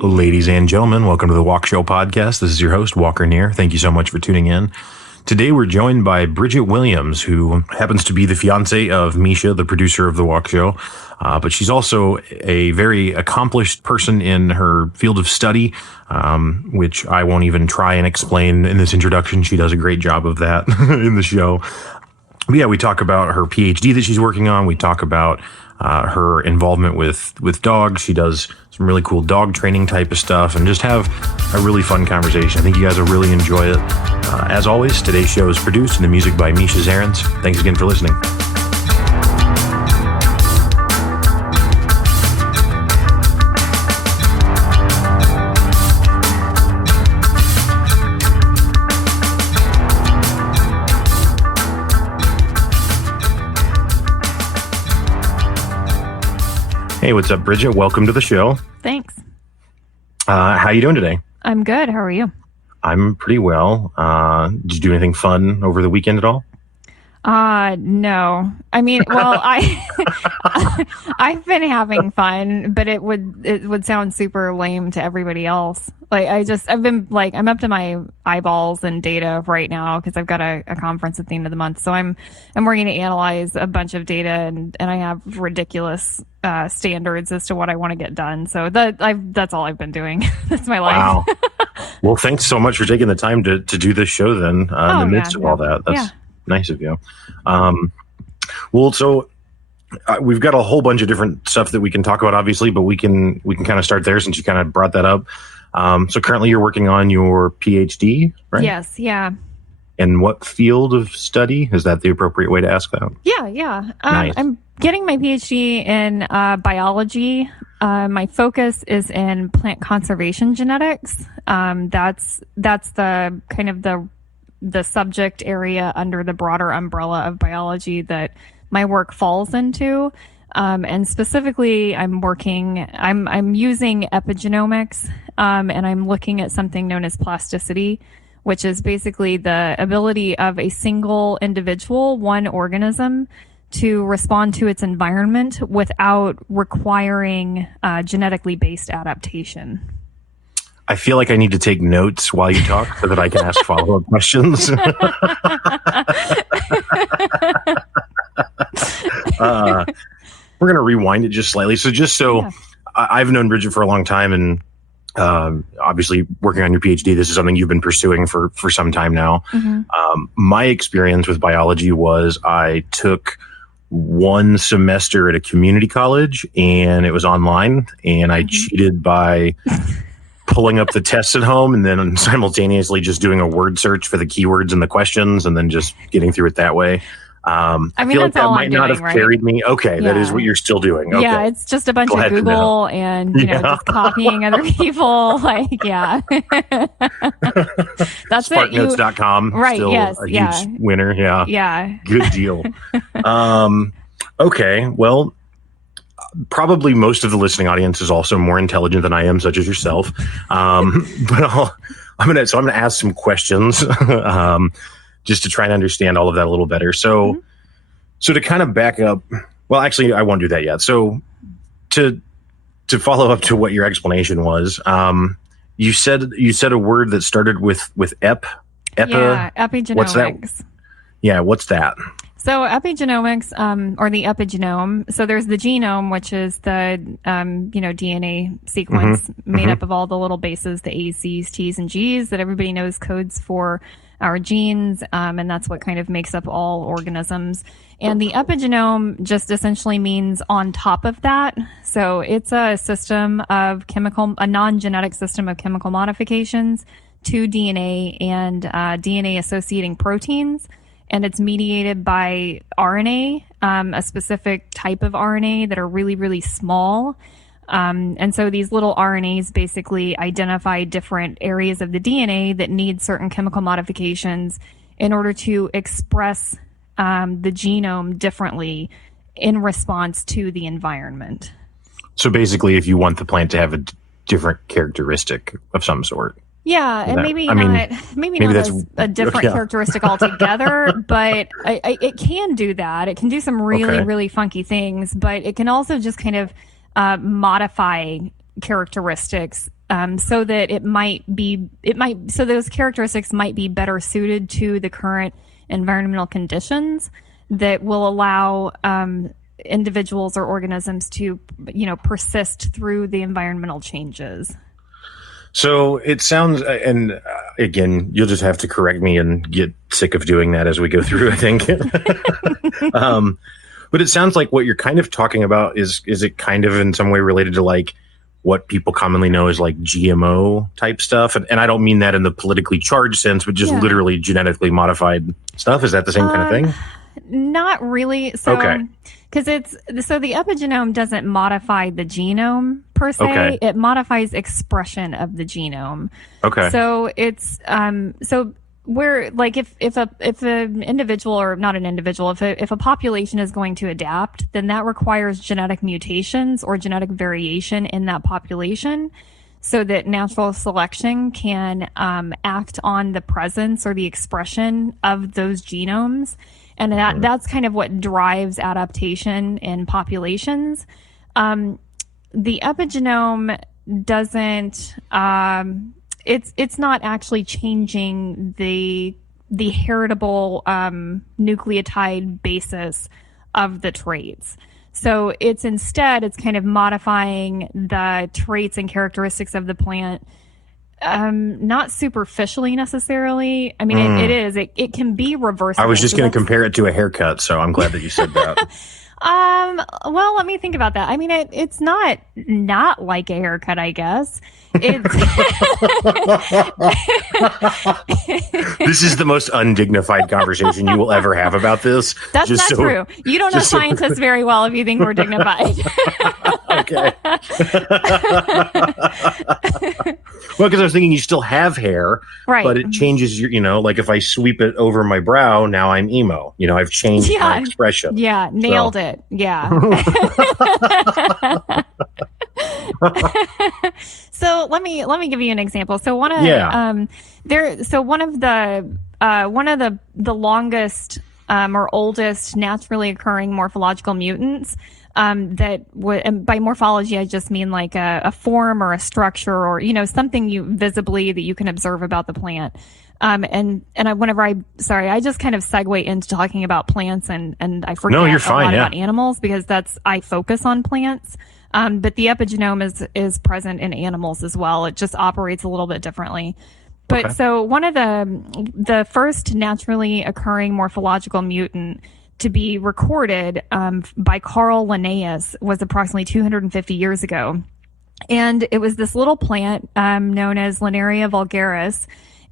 Ladies and gentlemen, welcome to the Walkshow podcast. This is your host, Walker Neer. Thank you so much for tuning in. Today, we're joined by Brigette Williams, who happens to be the fiance of Misha, the producer of the Walkshow. But she's also a very accomplished person in her field of study, which I won't even try and explain in this introduction. She does a great job of that in the show. But yeah, we talk about her PhD that she's working on. We talk about her involvement with dogs. She does some really cool dog training type of stuff and just have a really fun conversation. I think you guys will really enjoy it. As always, today's show is produced and the music by Misha Zarens. Thanks again for listening. Hey, what's up, Brigette? Welcome to the show. Thanks. How you doing today? I'm good. How are you? I'm pretty well. Did you do anything fun over the weekend at all? No. I mean, well, I've been having fun, but it would sound super lame to everybody else. I'm up to my eyeballs in data right now because I've got a conference at the end of the month. So I'm working to analyze a bunch of data and I have ridiculous standards as to what I want to get done. So that's all I've been doing. That's my life. Wow. Well, thanks so much for taking the time to do this show then in the midst of all that. That's nice of you. We've got a whole bunch of different stuff that we can talk about, obviously, but we can kind of start there since you kind of brought that up. So currently you're working on your PhD, right? Yes. Yeah. And what field of study? Is that the appropriate way to ask that? Yeah. Nice. I'm getting my PhD in biology. My focus is in plant conservation genetics. That's the kind of the subject area under the broader umbrella of biology that my work falls into. And specifically, I'm using epigenomics, and I'm looking at something known as plasticity, which is basically the ability of a single individual, one organism, to respond to its environment without requiring genetically based adaptation. I feel like I need to take notes while you talk so that I can ask follow-up questions. We're going to rewind it just slightly. I've known Brigette for a long time, and obviously working on your PhD, this is something you've been pursuing for some time now. Mm-hmm. My experience with biology was I took one semester at a community college, and it was online, and I cheated by pulling up the tests at home and then simultaneously just doing a word search for the keywords and the questions and then just getting through it that way. I feel like that might not have carried me. Okay, yeah. That is what you're still doing. Okay. Yeah, it's just a bunch of Google and just copying other people. That's SparkNotes.com. Right, still yes, a huge winner. Yeah. Yeah. Good deal. Okay, well, probably most of the listening audience is also more intelligent than I am, such as yourself. But I'm gonna ask some questions just to try and understand all of that a little better. So to kind of back up, well, actually, I won't do that yet. So to follow up to what your explanation was, you said a word that started with epigenomics. What's that? Yeah, what's that? So epigenomics, or the epigenome. So there's the genome, which is the DNA sequence made up of all the little bases, the A's, C's, T's, and G's that everybody knows codes for our genes, and that's what kind of makes up all organisms. And the epigenome just essentially means on top of that. So it's a system of a non-genetic system of chemical modifications to DNA and DNA associating proteins. And it's mediated by RNA, a specific type of RNA that are really, really small. And so these little RNAs basically identify different areas of the DNA that need certain chemical modifications in order to express the genome differently in response to the environment. So basically, if you want the plant to have a different characteristic of some sort. Yeah, and maybe not as a different characteristic altogether, but it can do that. It can do some really, really funky things, but it can also just kind of modify characteristics so that so those characteristics might be better suited to the current environmental conditions that will allow individuals or organisms to, persist through the environmental changes. So it sounds, and again, you'll just have to correct me and get sick of doing that as we go through, I think. But it sounds like what you're kind of talking about is it kind of in some way related to like what people commonly know as like GMO type stuff? And I don't mean that in the politically charged sense, but just literally genetically modified stuff. Is that the same kind of thing? Not really. So, okay. Because the epigenome doesn't modify the genome per se. Okay. It modifies expression of the genome. Okay. So it's so where like if an individual, or not an individual, if a population is going to adapt, then that requires genetic mutations or genetic variation in that population, so that natural selection can act on the presence or the expression of those genomes. And that's kind of what drives adaptation in populations. The epigenome doesn't, it's not actually changing the heritable nucleotide basis of the traits. So it's kind of modifying the traits and characteristics of the plant, not superficially necessarily. I mean, it can be reversible. I was just going to compare it to a haircut, so I'm glad that you said that. Well, let me think about that. I mean, it's not like a haircut, I guess. It's This is the most undignified conversation you will ever have about this. That's not true. You don't know scientists very well if you think we're dignified. Okay. Well, because I was thinking you still have hair, right? But it changes your, like if I sweep it over my brow, now I'm emo. I've changed my expression. Yeah, nailed it. Yeah. So let me give you an example. So one of the longest or oldest naturally occurring morphological mutants, and by morphology I just mean like a form or a structure or something visibly that you can observe about the plant. I just kind of segue into talking about plants and I forget about animals because I focus on plants. But the epigenome is present in animals as well. It just operates a little bit differently. But okay. So one of the first naturally occurring morphological mutant to be recorded by Carl Linnaeus was approximately 250 years ago. And it was this little plant known as Linaria vulgaris.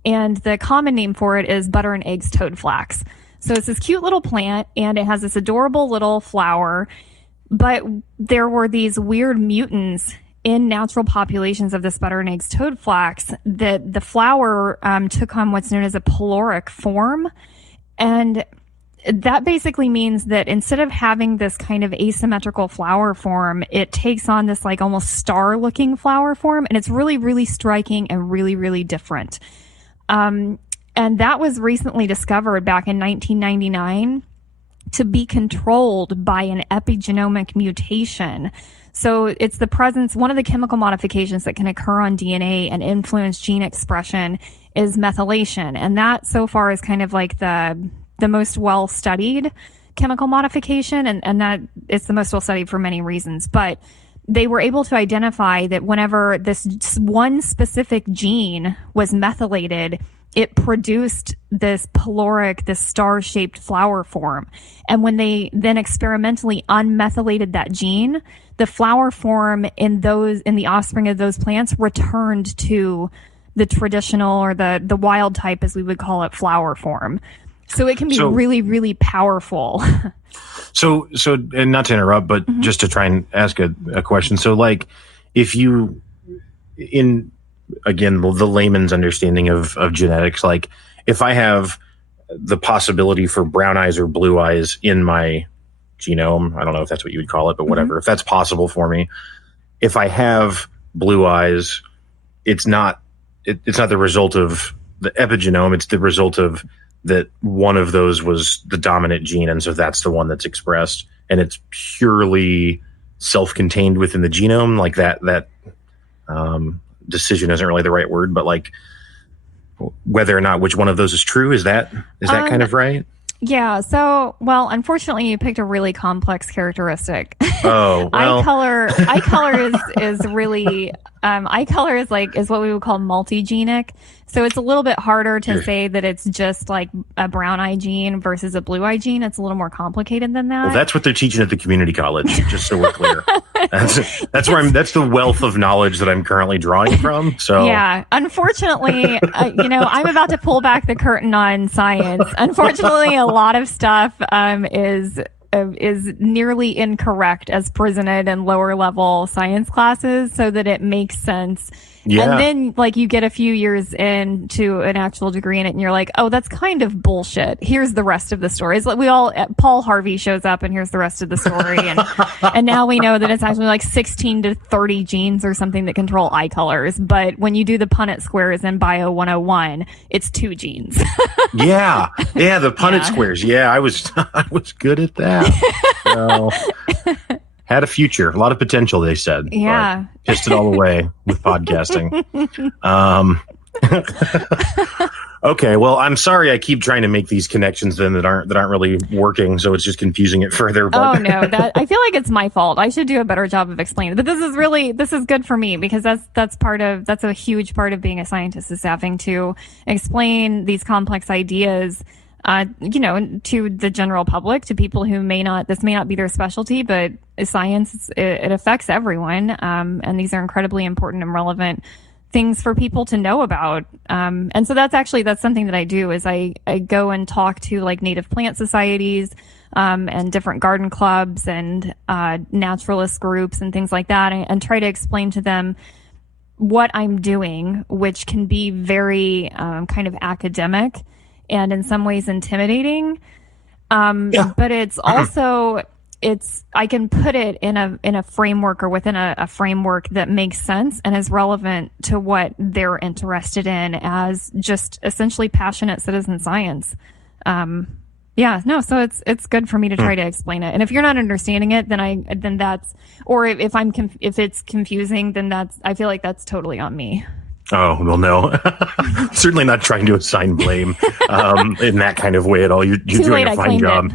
And the common name for it is butter and eggs toadflax. So it's this cute little plant, and it has this adorable little flower. But there were these weird mutants in natural populations of this butter and eggs toadflax that the flower took on what's known as a pyloric form. And that basically means that instead of having this kind of asymmetrical flower form, it takes on this like almost star-looking flower form. And it's really, really striking and really, really different. And that was recently discovered back in 1999 to be controlled by an epigenomic mutation. So it's the presence, one of the chemical modifications that can occur on DNA and influence gene expression is methylation. And that so far is kind of like the most well-studied chemical modification, and that it's the most well-studied for many reasons. But they were able to identify that whenever this one specific gene was methylated, it produced this pyloric, this star-shaped flower form. And when they then experimentally unmethylated that gene, the flower form in the offspring of those plants returned to the traditional or the wild type, as we would call it, flower form. So it can be really, really powerful. So, and not to interrupt, but just to try and ask a question. So, like, if you, again, the layman's understanding of genetics, like if I have the possibility for brown eyes or blue eyes in my genome, I don't know if that's what you would call it, but whatever, if that's possible for me, if I have blue eyes, it's not the result of the epigenome, it's the result of that one of those was the dominant gene, and so that's the one that's expressed, and it's purely self-contained within the genome, like that decision isn't really the right word, but like whether or not which one of those is true. Is that kind of right? Yeah. So, well, unfortunately, you picked a really complex characteristic. Oh, well. Eye color is really eye color is what we would call multigenic. So it's a little bit harder to say that it's just like a brown eye gene versus a blue eye gene. It's a little more complicated than that. Well, that's what they're teaching at the community college, just so we're clear. That's the wealth of knowledge that I'm currently drawing from. So yeah, unfortunately, I'm about to pull back the curtain on science. Unfortunately, a lot of stuff is nearly incorrect as presented in lower level science classes, so that it makes sense. Yeah. And then, like, you get a few years into an actual degree in it, and you're like, oh, that's kind of bullshit. Here's the rest of the story. It's like Paul Harvey shows up, and here's the rest of the story. And now we know that it's actually like 16 to 30 genes or something that control eye colors. But when you do the Punnett squares in Bio 101, it's 2 genes. Yeah, the Punnett squares. Yeah, I was good at that. So, had a future, a lot of potential, they said. Yeah. Pissed it all away with podcasting. Okay, well, I'm sorry I keep trying to make these connections then that aren't really working, so it's just confusing it further. But. Oh no, I feel like it's my fault. I should do a better job of explaining. But this is good for me, because that's a huge part of being a scientist, is having to explain these complex ideas to the general public, to people who this may not be their specialty, but science, it affects everyone. And these are incredibly important and relevant things for people to know about. And so that's something that I do, is I go and talk to like native plant societies, and different garden clubs and, naturalist groups and things like that, and try to explain to them what I'm doing, which can be very, kind of academic and in some ways intimidating. But it's also, I can put it in a framework, or within a framework that makes sense and is relevant to what they're interested in as just essentially passionate citizen science. So it's good for me to try to explain it. And if you're not understanding it, then that's, or if it's confusing, then I feel like that's totally on me. Oh, well, no. Certainly not trying to assign blame in that kind of way at all. You're doing a fine job.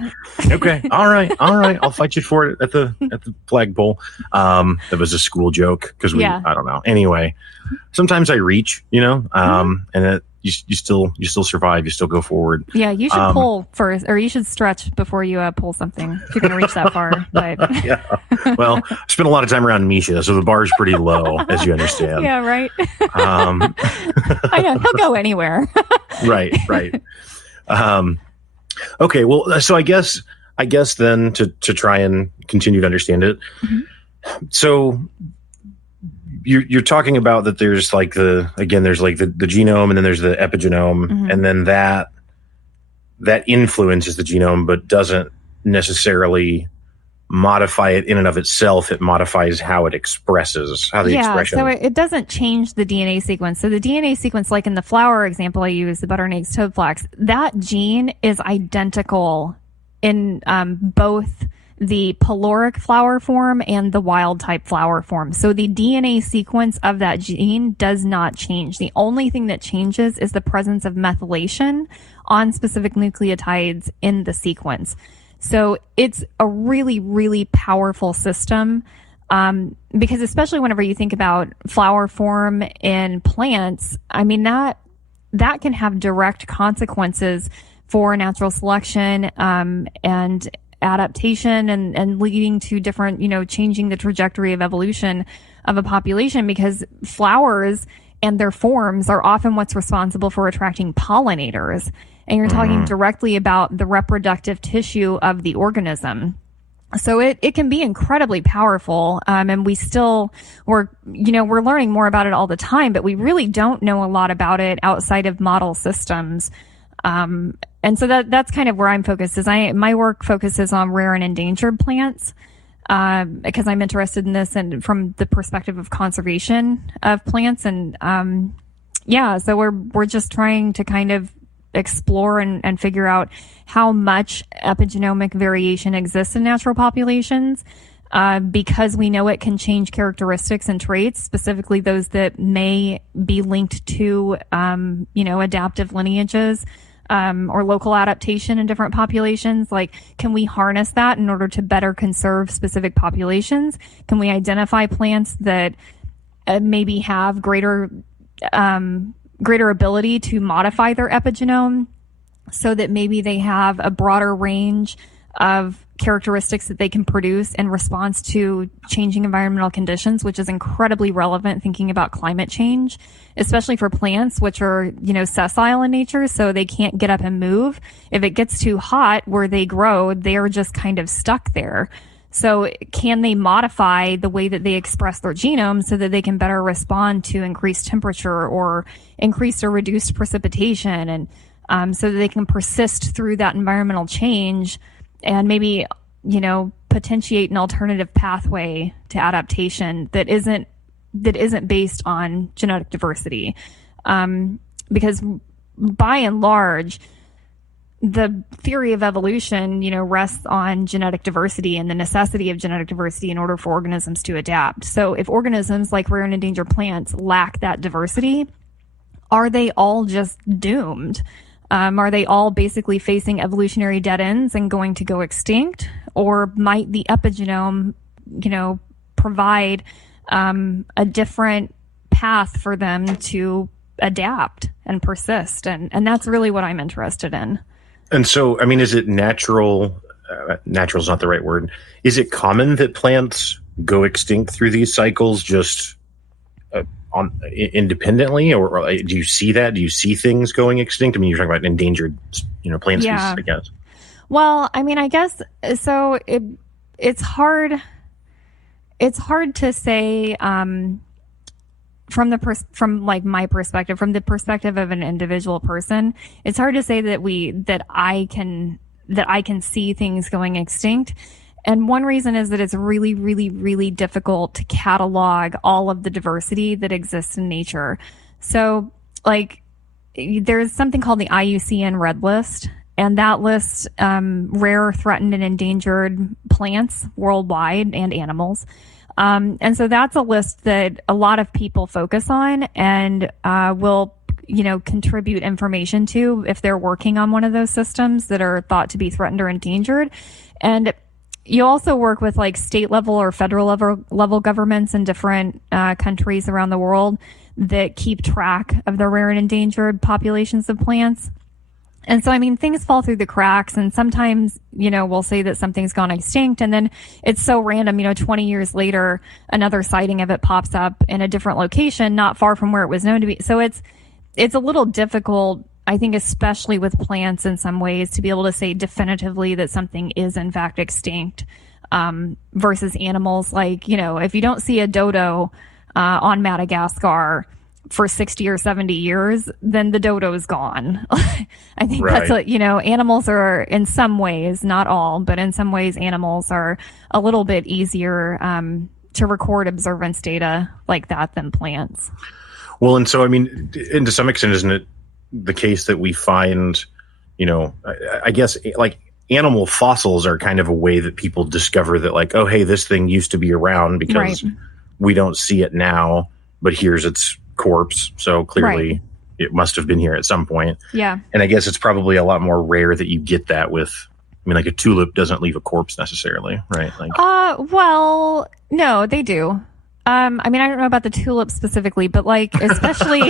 Okay. All right. I'll fight you for it at the flagpole. That was a school joke, because I don't know. Anyway, sometimes I reach, and you still survive. You still go forward. Yeah, you should pull first, or you should stretch before you pull something, if you're going to reach that far. But yeah. Well, I spent a lot of time around Misha, so the bar is pretty low, as you understand. Yeah, right. I know, he'll go anywhere. Right. Okay, well, so I guess then to try and continue to understand it. Mm-hmm. So you're talking about that there's like there's like the genome, and then there's the epigenome, mm-hmm. and then that influences the genome, but doesn't necessarily modify it in and of itself. It modifies how it expresses, how the expression. So it doesn't change the DNA sequence. So the DNA sequence, like in the flower example I used, the butter and eggs toadflax, that gene is identical in both the peloric flower form and the wild type flower form. So the DNA sequence of that gene does not change. The only thing that changes is the presence of methylation on specific nucleotides in the sequence. So it's a really, really powerful system, because especially whenever you think about flower form in plants, I mean, that can have direct consequences for natural selection, and adaptation, and leading to different, changing the trajectory of evolution of a population, because flowers and their forms are often what's responsible for attracting pollinators. And you're talking directly about the reproductive tissue of the organism. So it can be incredibly powerful. And we're learning more about it all the time, but we really don't know a lot about it outside of model systems. And so that's kind of where I'm focused. My work focuses on rare and endangered plants, because I'm interested in this and from the perspective of conservation of plants. And, so we're just trying to kind of explore and figure out how much epigenomic variation exists in natural populations, because we know it can change characteristics and traits, specifically those that may be linked to, adaptive lineages, or local adaptation in different populations. Like, can we harness that in order to better conserve specific populations? Can we identify plants that maybe have greater ability to modify their epigenome so that maybe they have a broader range of characteristics that they can produce in response to changing environmental conditions, which is incredibly relevant thinking about climate change, especially for plants, which are, sessile in nature, so they can't get up and move. If it gets too hot where they grow, they're just kind of stuck there. So can they modify the way that they express their genome so that they can better respond to increased temperature or increased or reduced precipitation, and so that they can persist through that environmental change and maybe, potentiate an alternative pathway to adaptation that isn't based on genetic diversity. Because by and large, the theory of evolution, rests on genetic diversity and the necessity of genetic diversity in order for organisms to adapt. So if organisms like rare and endangered plants lack that diversity, are they all just doomed? Are they all basically facing evolutionary dead ends and going to go extinct? Or might the epigenome, provide a different path for them to adapt and persist? And that's really what I'm interested in. And so, is it natural? Natural is not the right word. Is it common that plants go extinct through these cycles just independently, or do you see that? Do you see things going extinct? You're talking about endangered, plant species, I guess. Well, I guess so. It's hard. It's hard to say from my perspective, from the perspective of an individual person. It's hard to say that I can see things going extinct. And one reason is that it's really, really, really difficult to catalog all of the diversity that exists in nature. So, there's something called the IUCN Red List, and that lists rare, threatened, and endangered plants worldwide and animals. And so that's a list that a lot of people focus on and will contribute information to if they're working on one of those systems that are thought to be threatened or endangered. And you also work with state level or federal level governments in different countries around the world that keep track of the rare and endangered populations of plants. And so, things fall through the cracks, and sometimes, we'll say that something's gone extinct, and then it's so random, 20 years later, another sighting of it pops up in a different location, not far from where it was known to be. So it's a little difficult, I think, especially with plants in some ways, to be able to say definitively that something is in fact extinct, versus animals. If you don't see a dodo on Madagascar for 60 or 70 years, then the dodo is gone. I think right. That's what, animals are, in some ways, not all, but in some ways animals are a little bit easier to record observance data like that than plants. Well, and so, and to some extent, isn't it the case that we find, I guess, animal fossils are kind of a way that people discover that, oh, hey, this thing used to be around because we don't see it now, but here's its corpse. So clearly it must have been here at some point. Yeah. And I guguess it's probably a lot more rare that you get that with, a tulip doesn't leave a corpse necessarily, right? Well, no, they do. I don't know about the tulip specifically, but especially,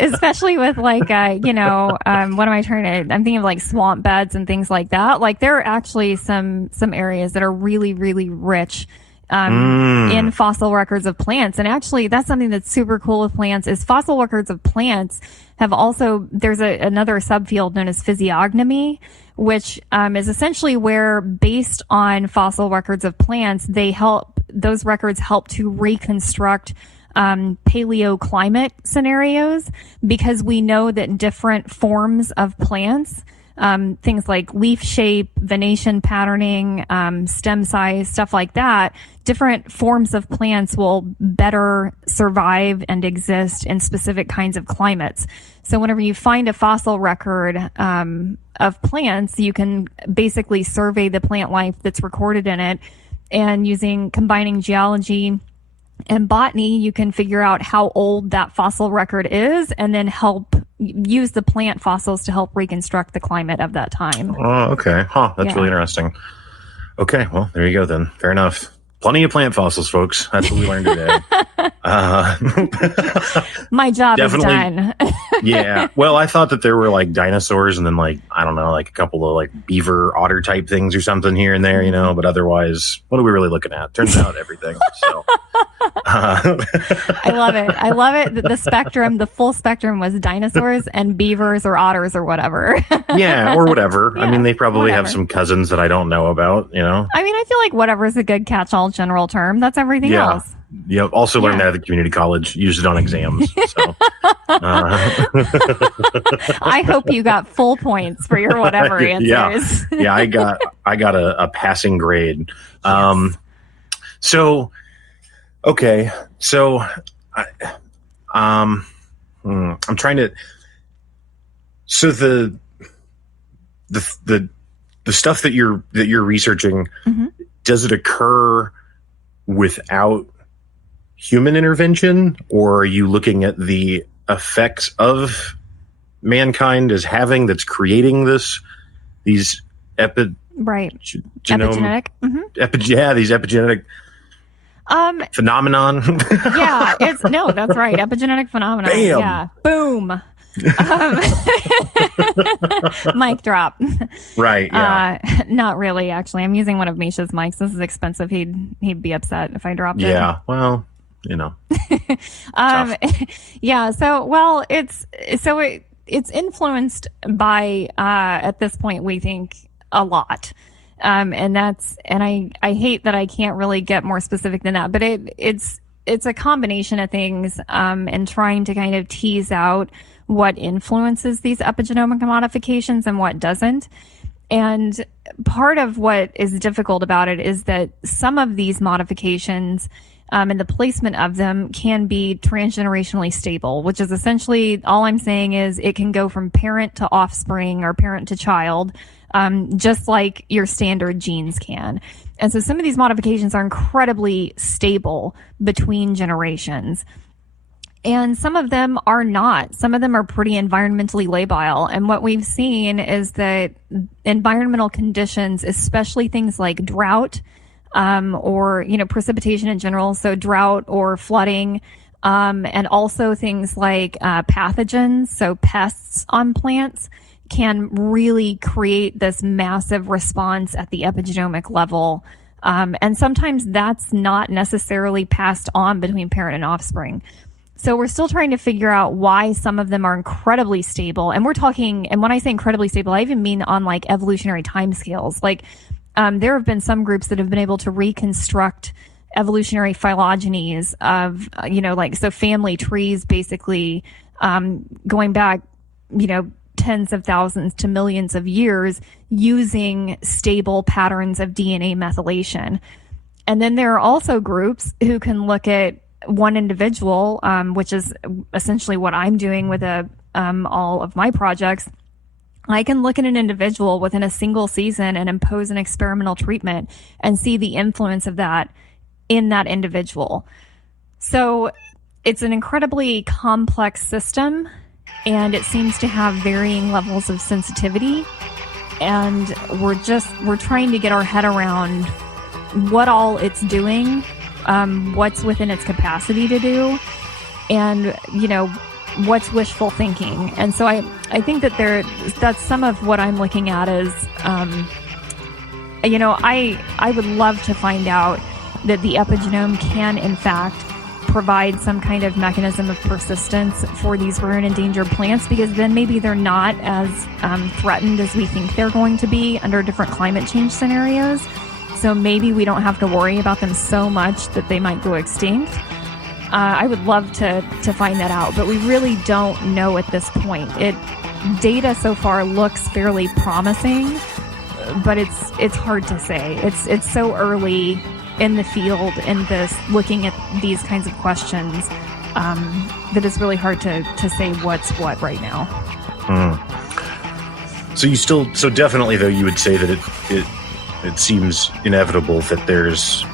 especially with what am I trying to, I'm thinking of swamp beds and things like that. There are actually some areas that are really, really rich in fossil records of plants. And actually, that's something that's super cool with plants is fossil records of plants have also, there's another subfield known as physiognomy, which is essentially where, based on fossil records of plants, those records help to reconstruct paleoclimate scenarios, because we know that different forms of plants things like leaf shape, venation patterning, stem size, stuff like that, different forms of plants will better survive and exist in specific kinds of climates. So whenever you find a fossil record of plants, you can basically survey the plant life that's recorded in it, and combining geology and botany, you can figure out how old that fossil record is, and then use the plant fossils to help reconstruct the climate of that time. Oh, okay. That's really interesting. Okay, well, there you go then. Fair enough. Plenty of plant fossils, folks. That's what we learned today. My job is done. Yeah. Well, I thought that there were like dinosaurs and then like, I don't know, like a couple of like beaver, otter type things or something here and there, but otherwise, what are we really looking at? Turns out everything. So. I love it. I love it. The full spectrum was dinosaurs and beavers or otters or whatever. Yeah, or whatever. Yeah, I mean, they probably have some cousins that I don't know about, I mean, I feel like whatever is a good catch-all general term. That's everything else. Yep. Also learned that at the community college. Used it on exams. So. I hope you got full points for your whatever answers. Yeah. I got a passing grade. Yes. Okay. So, I'm trying to. So the stuff that you're researching, does it occur without human intervention, or are you looking at the effects of mankind as having that's creating these epigenetic? These epigenetic phenomenon. Yeah, that's right. Epigenetic phenomenon. Bam. Yeah. Boom. Mic drop. Right. Yeah. Not really, actually. I'm using one of Misha's mics. This is expensive. He'd be upset if I dropped it. Yeah. Well, yeah. So, it's influenced by, at this point, we think a lot. And I hate that I can't really get more specific than that, but it's a combination of things, and trying to kind of tease out what influences these epigenomic modifications and what doesn't. And part of what is difficult about it is that some of these modifications, and the placement of them can be transgenerationally stable, which is essentially all I'm saying is it can go from parent to offspring or parent to child, just like your standard genes can. And so some of these modifications are incredibly stable between generations. And some of them are not. Some of them are pretty environmentally labile. And what we've seen is that environmental conditions, especially things like drought, or, precipitation in general, so drought or flooding, and also things like pathogens, so pests on plants, can really create this massive response at the epigenomic level. And sometimes that's not necessarily passed on between parent and offspring. So we're still trying to figure out why some of them are incredibly stable. And and when I say incredibly stable, I even mean on like evolutionary timescales. Like, there have been some groups that have been able to reconstruct evolutionary phylogenies of, so family trees, basically, going back, tens of thousands to millions of years using stable patterns of DNA methylation. And then there are also groups who can look at one individual, which is essentially what I'm doing with all of my projects. I can look at an individual within a single season and impose an experimental treatment and see the influence of that in that individual. So it's an incredibly complex system, and it seems to have varying levels of sensitivity. And we're trying to get our head around what all it's doing, what's within its capacity to do, and, what's wishful thinking. And so I think that that's some of what I'm looking at is, I would love to find out that the epigenome can, in fact, provide some kind of mechanism of persistence for these rare and endangered plants, because then maybe they're not as threatened as we think they're going to be under different climate change scenarios. So maybe we don't have to worry about them so much that they might go extinct. I would love to find that out, but we really don't know at this point. Data so far looks fairly promising, but it's hard to say. It's so early in the field in this looking at these kinds of questions that it's really hard to say what's what right now. So definitely though you would say that it seems inevitable that there's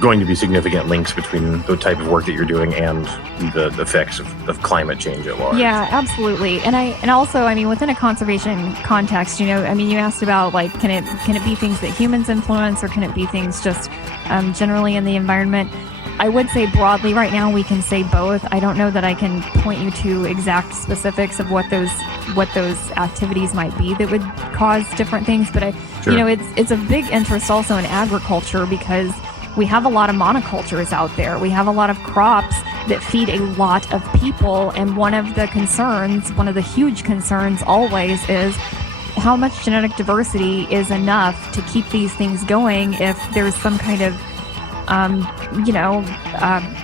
going to be significant links between the type of work that you're doing and the effects of climate change at large. Yeah, absolutely. And also, I mean, within a conservation context, you asked about like, can it be things that humans influence, or can it be things just generally in the environment? I would say broadly right now we can say both. I don't know that I can point you to exact specifics of what those activities might be that would cause different things, but Sure. It's a big interest also in agriculture, because we have a lot of monocultures out there. We have a lot of crops that feed a lot of people. And one of the huge concerns always is how much genetic diversity is enough to keep these things going if there's some kind of,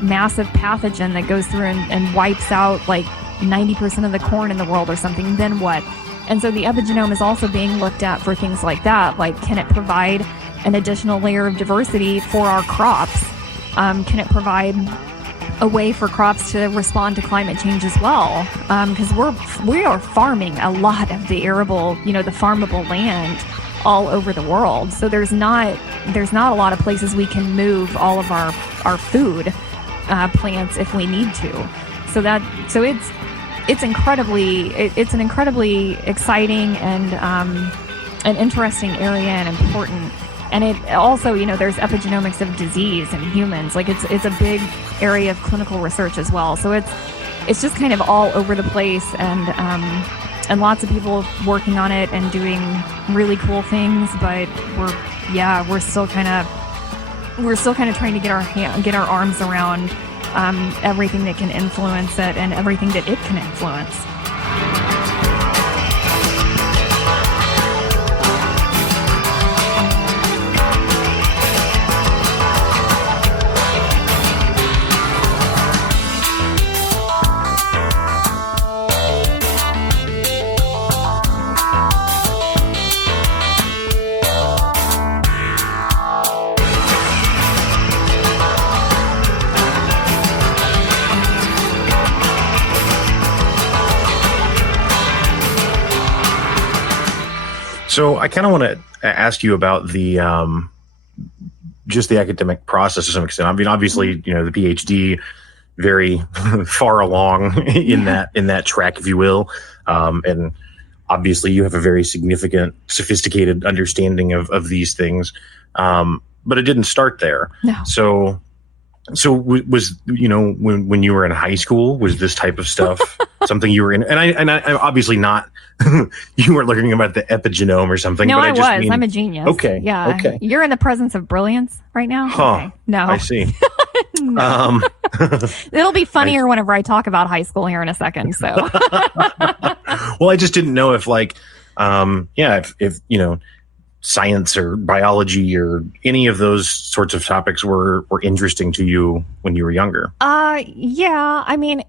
massive pathogen that goes through and wipes out like 90% of the corn in the world or something, then what? And so the epigenome is also being looked at for things like that. Like, can it provide an additional layer of diversity for our crops? Can it provide a way for crops to respond to climate change as well? Because we are farming a lot of the arable, the farmable land all over the world. So there's not a lot of places we can move all of our food plants if we need to. So it's an incredibly exciting and an interesting area and important. And it also, there's epigenomics of disease in humans. Like it's a big area of clinical research as well. So it's just kind of all over the place, and lots of people working on it and doing really cool things. But we're still kind of trying to get our arms around everything that can influence it and everything that it can influence. So I kind of want to ask you about the just the academic process to some extent. I mean, obviously, the PhD very far along in that track, if you will, and obviously you have a very significant, sophisticated understanding of these things, but it didn't start there. No. So was when you were in high school, was this type of stuff something you were in? And I obviously not. You weren't learning about the epigenome or something. No, but I was. I'm a genius. Okay. Yeah. Okay. You're in the presence of brilliance right now. Huh. Okay. No. I see. No. It'll be funnier whenever I talk about high school here in a second. So. Well, I just didn't know if if science or biology or any of those sorts of topics were interesting to you when you were younger. Yeah. I mean,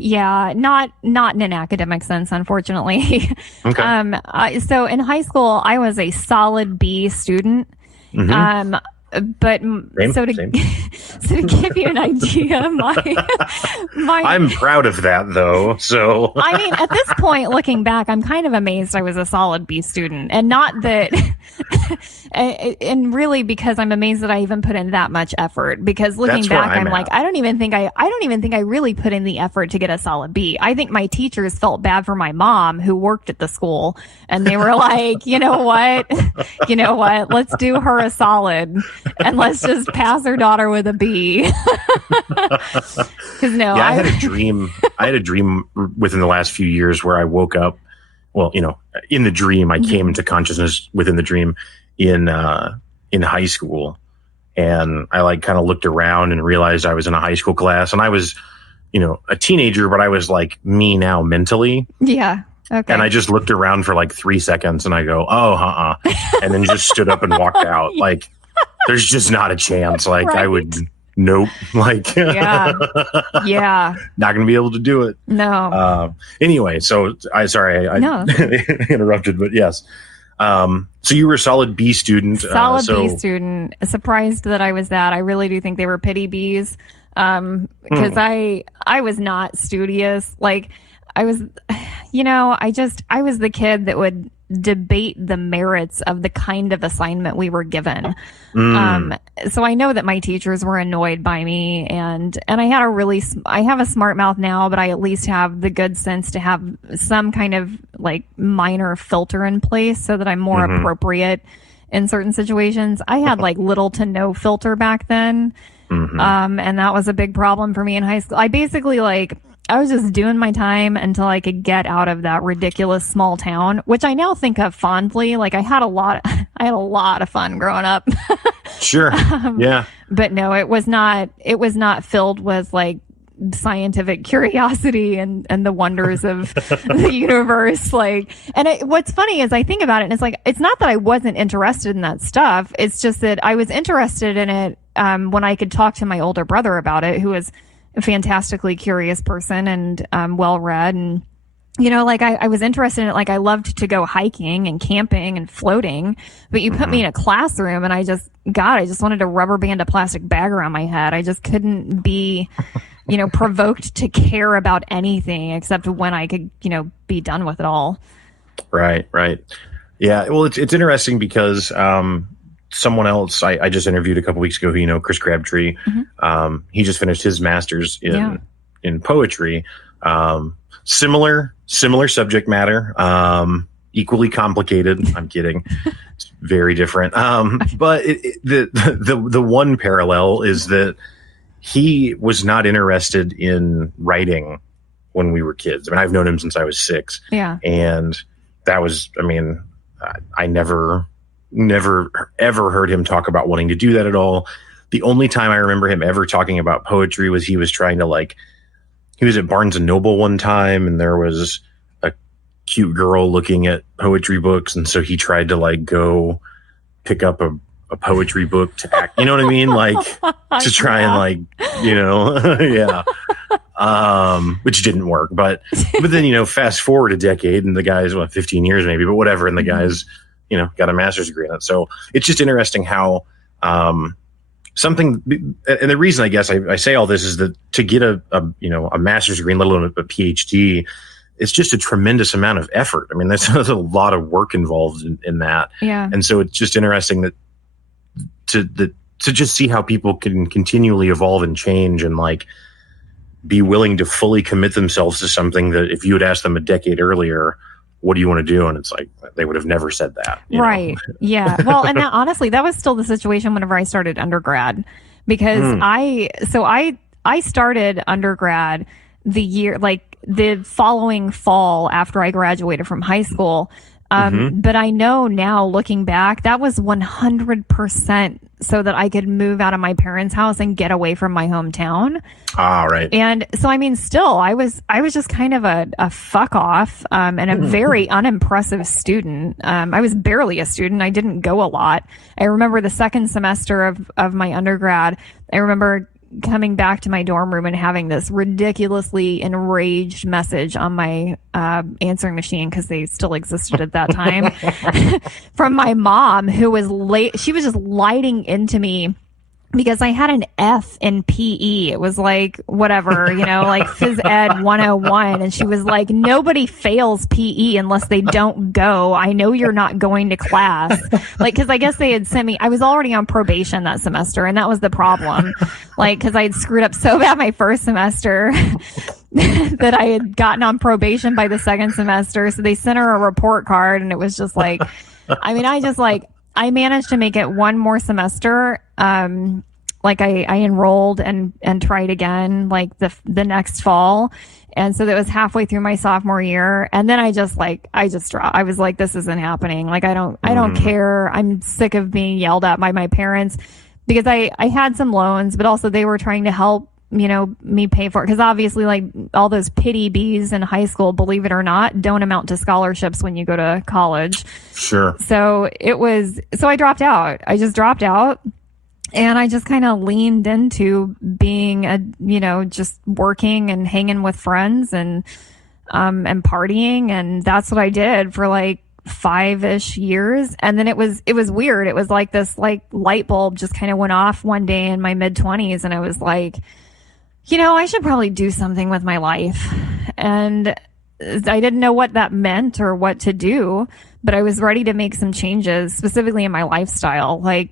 not in an academic sense, unfortunately. Okay. So in high school, I was a solid B student. Mm-hmm. But Same. so to give you an idea, my I'm proud of that though. So I mean, at this point, looking back, I'm kind of amazed I was a solid B student, and not that, and really because I'm amazed that I even put in that much effort. Because looking That's where back, I'm I'm like, at. I don't even think I really put in the effort to get a solid B. I think my teachers felt bad for my mom, who worked at the school, and they were like, you know what, let's do her a solid. And let's just pass her daughter with a B. Because I had a dream. I had a dream within the last few years where I woke up. Well, in the dream, I came into consciousness within the dream in high school, and I kind of looked around and realized I was in a high school class, and I was, a teenager, but I was like me now mentally. Yeah. Okay. And I just looked around for 3 seconds, and I go, and then just stood up and walked out. There's just not a chance. Right. I would nope. Like, Yeah. Yeah. not going to be able to do it. No. Anyway, so I No. interrupted, but yes. So you were a solid B student. Solid B student. Surprised that I was that. I really do think they were pity Bs. Because I was not studious. Like, I was, I was the kid that would debate the merits of the kind of assignment we were given. So I know that my teachers were annoyed by me, and I had I have a smart mouth now, but I at least have the good sense to have some kind of like minor filter in place so that I'm more appropriate in certain situations. I had like little to no filter back then. And that was a big problem for me in high school. I basically I was just doing my time until I could get out of that ridiculous small town, which I now think of fondly. Like I had a lot of fun growing up. Sure. Yeah. But no, it was not filled with like scientific curiosity and the wonders of the universe. What's funny is I think about it and it's like, it's not that I wasn't interested in that stuff. It's just that I was interested in it when I could talk to my older brother about it, who was a fantastically curious person and well-read. And, I was interested in it. Like I loved to go hiking and camping and floating, but you put me in a classroom and I just wanted to rubber band a plastic bag around my head. I just couldn't be, provoked to care about anything except when I could, be done with it all. Right. Yeah. Well, it's interesting because, someone else I just interviewed a couple weeks ago, Chris Crabtree, he just finished his master's in poetry. Similar subject matter, equally complicated. I'm kidding. It's very different. But the one parallel is that he was not interested in writing when we were kids. I mean, I've known him since I was 6. Yeah. And that was, I never ever heard him talk about wanting to do that at all. The only time I remember him ever talking about poetry was he was trying to he was at Barnes and Noble one time and there was a cute girl looking at poetry books. And so he tried to go pick up a poetry book to act, you know what I mean? To try and yeah. Which didn't work, but then, fast forward a decade and the guy's 15 years maybe, but whatever. And the guy's, got a master's degree in it. So it's just interesting how, something, and the reason I guess I say all this is that to get a master's degree, let alone a PhD, it's just a tremendous amount of effort. I mean, there's a lot of work involved in that. Yeah. And so it's just interesting that to just see how people can continually evolve and change and be willing to fully commit themselves to something that if you had asked them a decade earlier, what do you want to do? And it's they would have never said that. Right. Yeah. Well, and honestly, that was still the situation whenever I started undergrad, because I started undergrad the following fall after I graduated from high school. But I know now, looking back, that was 100% so that I could move out of my parents' house and get away from my hometown. Ah, right. And so, still, I was just kind of a fuck off, and a very unimpressive student. I was barely a student. I didn't go a lot. I remember the second semester of my undergrad, I remember coming back to my dorm room and having this ridiculously enraged message on my answering machine, because they still existed at that time, from my mom, who was late. She was just lighting into me because I had an F in PE. It was whatever, phys ed 101. And she was like, nobody fails PE unless they don't go. I know you're not going to class. Cause I guess they had sent me, I was already on probation that semester. And that was the problem. Cause I had screwed up so bad my first semester that I had gotten on probation by the second semester. So they sent her a report card and it was just I managed to make it one more semester. I enrolled and tried again, the next fall. And so that was halfway through my sophomore year. And then I just dropped. I was like, this isn't happening. I don't care. I'm sick of being yelled at by my parents, because I had some loans, but also they were trying to help, me pay for it. Cause obviously all those pity Bs in high school, believe it or not, don't amount to scholarships when you go to college. Sure. So I dropped out. I just dropped out. And I just kind of leaned into being just working and hanging with friends and partying. And that's what I did for like 5-ish years. And then it was weird. It was like this like light bulb just kind of went off one day in my mid-20s. And I was like, I should probably do something with my life. And I didn't know what that meant or what to do, but I was ready to make some changes, specifically in my lifestyle. Like,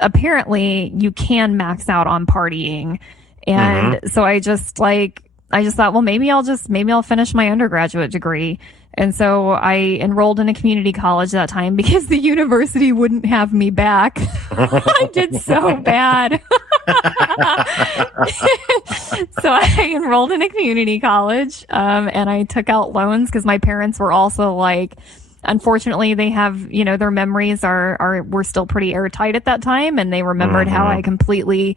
apparently you can max out on partying. And so I just thought, well, maybe I'll finish my undergraduate degree. And so I enrolled in a community college that time because the university wouldn't have me back. I did so bad. So I enrolled in a community college, and I took out loans because my parents were also like, unfortunately, they have, their memories were still pretty airtight at that time. And they remembered how I completely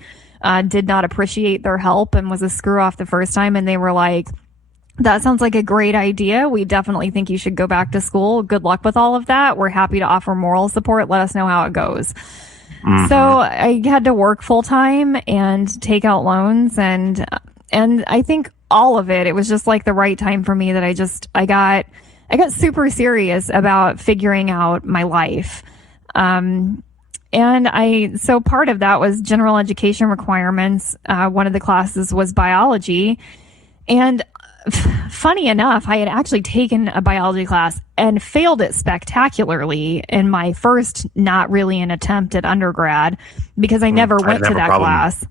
did not appreciate their help and was a screw off the first time. And they were like, that sounds like a great idea. We definitely think you should go back to school. Good luck with all of that. We're happy to offer moral support. Let us know how it goes. So I had to work full time and take out loans. And I think all of it was just like the right time for me that I got super serious about figuring out my life. So part of that was general education requirements. One of the classes was biology. And funny enough, I had actually taken a biology class and failed it spectacularly in my first not really an attempt at undergrad because I never went to that class.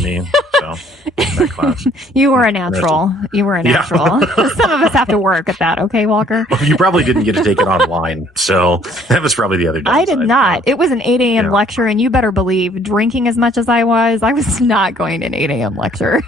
Me, so that class. You were a natural. You were a natural. Yeah. Some of us have to work at that. Okay, Walker? Well, you probably didn't get to take it online. So that was probably the other downside. I did not. It was an 8 a.m. lecture, and you better believe, drinking as much as I was not going to an 8 a.m. lecture.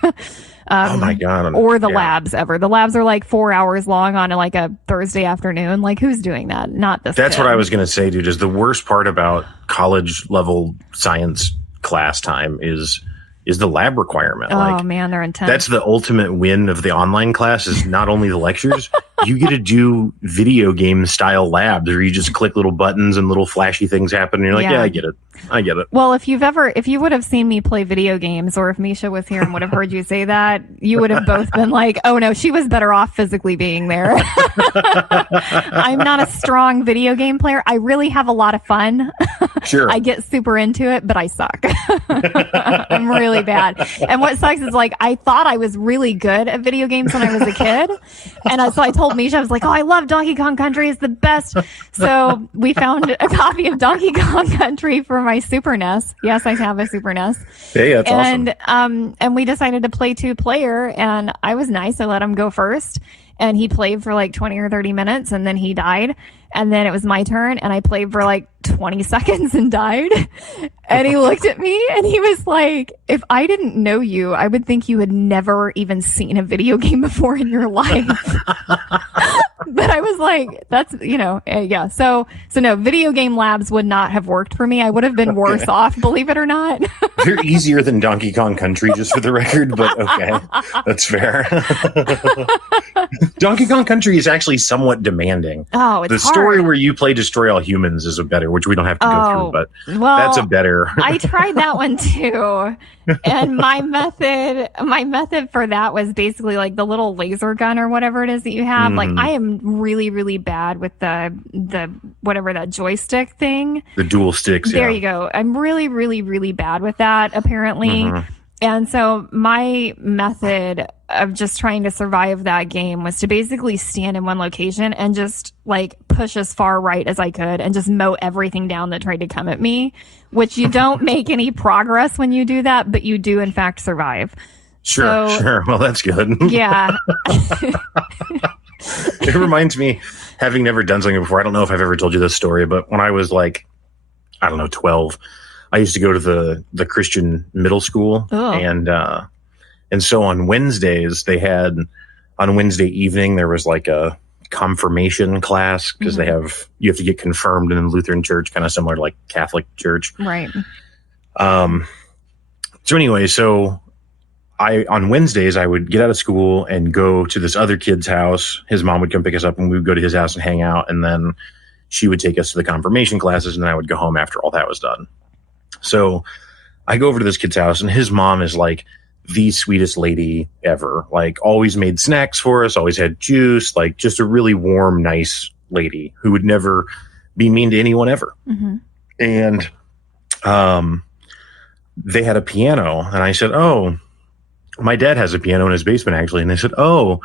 Oh my God. Or the labs ever. The labs are like 4 hours long on like a Thursday afternoon. Like, who's doing that? Not this That's kid. what I was going to say, dude, is the worst part about college level science class time is the lab requirement. Oh, man, they're intense. That's the ultimate win of the online class is not only the lectures, you get to do video game style labs where you just click little buttons and little flashy things happen. And you're like, yeah, I get it. Well, if you would have seen me play video games, or if Misha was here and would have heard you say that, you would have both been like, oh no, she was better off physically being there. I'm not a strong video game player. I really have a lot of fun. Sure. I get super into it, but I suck. I'm really bad. And what sucks is like, I thought I was really good at video games when I was a kid. And so I told Misha, I was like, oh, I love Donkey Kong Country. It's the best. So we found a copy of Donkey Kong Country for my Super NES. Yes, I have a Super NES. Hey, that's awesome. And we decided to play 2-player, and I was nice. I let him go first, and he played for like 20 or 30 minutes, and then he died. And then it was my turn, and I played for like 20 seconds and died. And he looked at me and he was like, if I didn't know you, I would think you had never even seen a video game before in your life. But I was like, that's, yeah. So no, video game labs would not have worked for me. I would have been worse off, believe it or not. They're easier than Donkey Kong Country, just for the record, but okay. That's fair. Donkey Kong Country is actually somewhat demanding. Oh, it's the story where you play Destroy All Humans is a better, which we don't have to go through, but that's a better. I tried that one too. And my method for that was basically like the little laser gun or whatever it is that you have. Like, I am really, really bad with the whatever that joystick thing. The dual sticks. There you go. I'm really, really, really bad with that, apparently. And so my method of just trying to survive that game was to basically stand in one location and just like push as far right as I could and just mow everything down that tried to come at me, which you don't make any progress when you do that, but you do in fact survive. Sure. Well, that's good. Yeah. It reminds me, having never done something before, I don't know if I've ever told you this story, but when I was like, 12, I used to go to the Christian middle school. And so on Wednesdays, on Wednesday evening, there was like a confirmation class because you have to get confirmed in the Lutheran church, kind of similar to like Catholic church. Right. So anyway, on Wednesdays, I would get out of school and go to this other kid's house. His mom would come pick us up and we would go to his house and hang out. And then she would take us to the confirmation classes and then I would go home after all that was done. So I go over to this kid's house, and his mom is like the sweetest lady ever. Like, always made snacks for us, always had juice, like just a really warm, nice lady who would never be mean to anyone ever. Mm-hmm. And they had a piano, and I said, "Oh, my dad has a piano in his basement, actually." And they said, "Oh,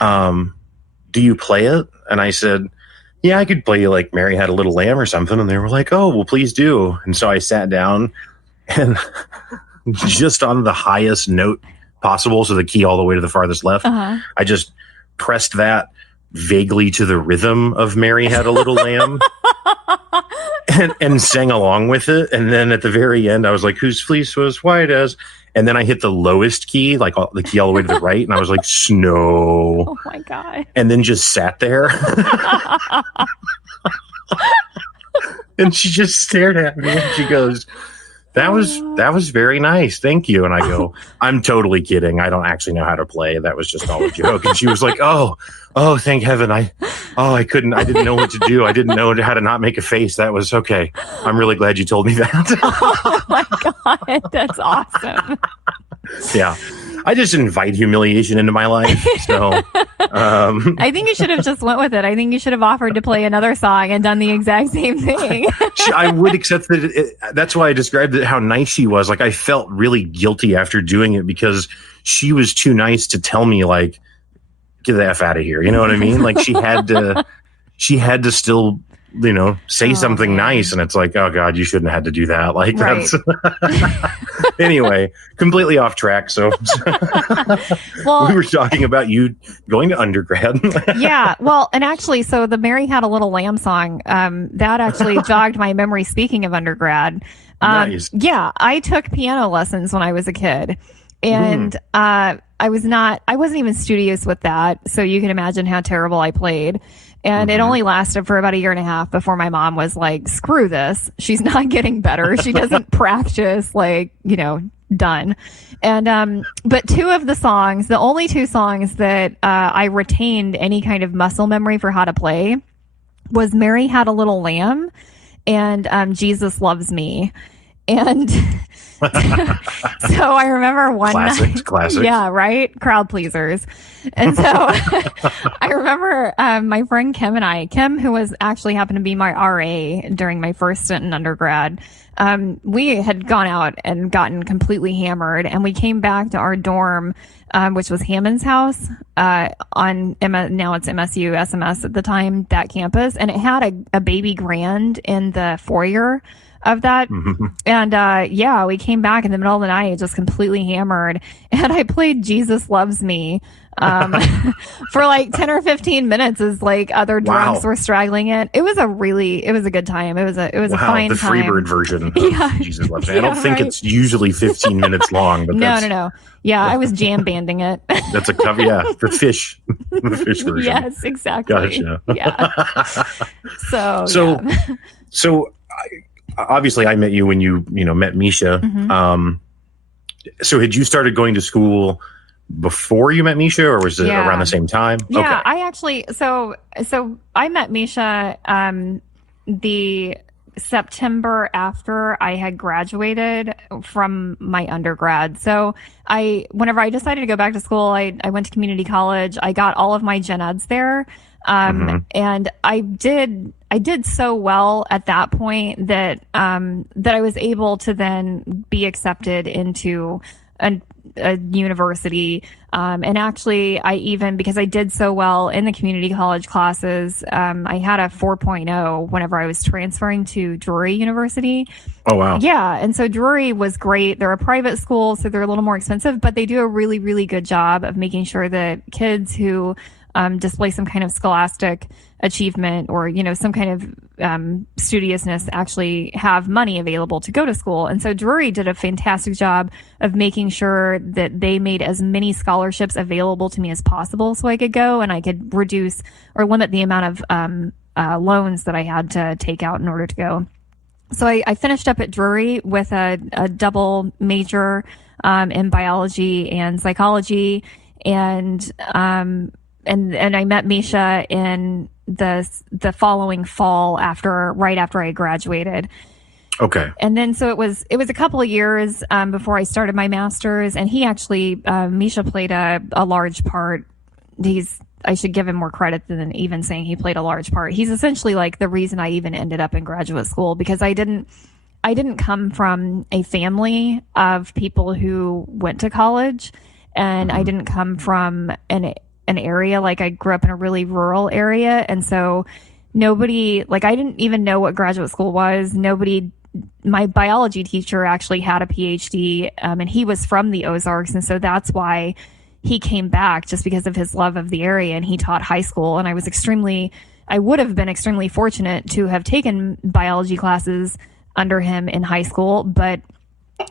do you play it?" And I said, "Yeah, I could play you like Mary Had a Little Lamb or something." And they were like, "Oh, well, please do." And so I sat down and just on the highest note possible, so the key all the way to the farthest left, I just pressed that vaguely to the rhythm of Mary Had a Little Lamb and sang along with it. And then at the very end, I was like, "Whose fleece was white as," and then I hit the lowest key, like the key all the way to the right. And I was like, "Snow." Oh my God. And then just sat there. And she just stared at me and she goes, that was very nice. Thank you. And I go, "I'm totally kidding. I don't actually know how to play. That was just all a joke." And she was like, oh, thank heaven. I didn't know what to do. I didn't know how to not make a face. That was okay. I'm really glad you told me that. Oh my God. That's awesome. Yeah. I just invite humiliation into my life. So, I think you should have just went with it. I think you should have offered to play another song and done the exact same thing. I would accept that. That's why I described it, how nice she was. Like, I felt really guilty after doing it because she was too nice to tell me, like, "Get the F out of here." You know what I mean? Like, she had to still, say something nice. And it's like, oh God, you shouldn't have had to do that. Like, right. That's anyway, completely off track. So well, we were talking about you going to undergrad. Yeah. Well, and actually, so the Mary Had a Little Lamb song, that actually jogged my memory. Speaking of undergrad. Nice. Yeah, I took piano lessons when I was a kid, and, I wasn't even studious with that. So you can imagine how terrible I played. And it only lasted for about 1.5 years before my mom was like, "Screw this. She's not getting better. She doesn't practice, done." And, but two of the songs, the only two songs that, I retained any kind of muscle memory for how to play was Mary Had a Little Lamb and, Jesus Loves Me. And so I remember one night. Classics. Yeah, right? Crowd pleasers. And so I remember my friend Kim, who was actually happened to be my RA during my first stint in undergrad, we had gone out and gotten completely hammered, and we came back to our dorm, which was Hammond's house, now it's MSU, SMS at the time, that campus, and it had a baby grand in the foyer of that. And we came back in the middle of the night just completely hammered, and I played Jesus Loves Me for like 10 or 15 minutes as like other drunks were straggling it. It was a good time. It was a fine the time. Freebird version of Jesus Loves Me. I don't think it's usually 15 minutes long, but no. Yeah, I was jam banding it. That's a cover. Yeah, the fish version. Yes, exactly. Gotcha. Yeah. So obviously I met you when you met Misha. So had you started going to school before you met Misha, or was it around the same time? Yeah, okay. I actually, so I met Misha the September after I had graduated from my undergrad. So whenever I decided to go back to school, I went to community college. I got all of my gen eds there. And I did so well at that point that I was able to then be accepted into a university. And actually because I did so well in the community college classes, I had a 4.0 whenever I was transferring to Drury University. Oh, wow. Yeah. And so Drury was great. They're a private school, so they're a little more expensive, but they do a really, really good job of making sure that kids who display some kind of scholastic achievement or, some kind of studiousness actually have money available to go to school. And so Drury did a fantastic job of making sure that they made as many scholarships available to me as possible so I could go and I could reduce or limit the amount of loans that I had to take out in order to go. So I finished up at Drury with a double major in biology and psychology, and I met Misha in the following fall right after I graduated. Okay. And then so it was a couple of years before I started my master's, and he actually Misha played a large part. I should give him more credit than even saying he played a large part. He's essentially like the reason I even ended up in graduate school, because I didn't come from a family of people who went to college, and I didn't come from an area, like I grew up in a really rural area, and so nobody, like I didn't even know what graduate school was. My biology teacher actually had a PhD, and he was from the Ozarks, and so that's why he came back, just because of his love of the area, and he taught high school. And I would have been extremely fortunate to have taken biology classes under him in high school, but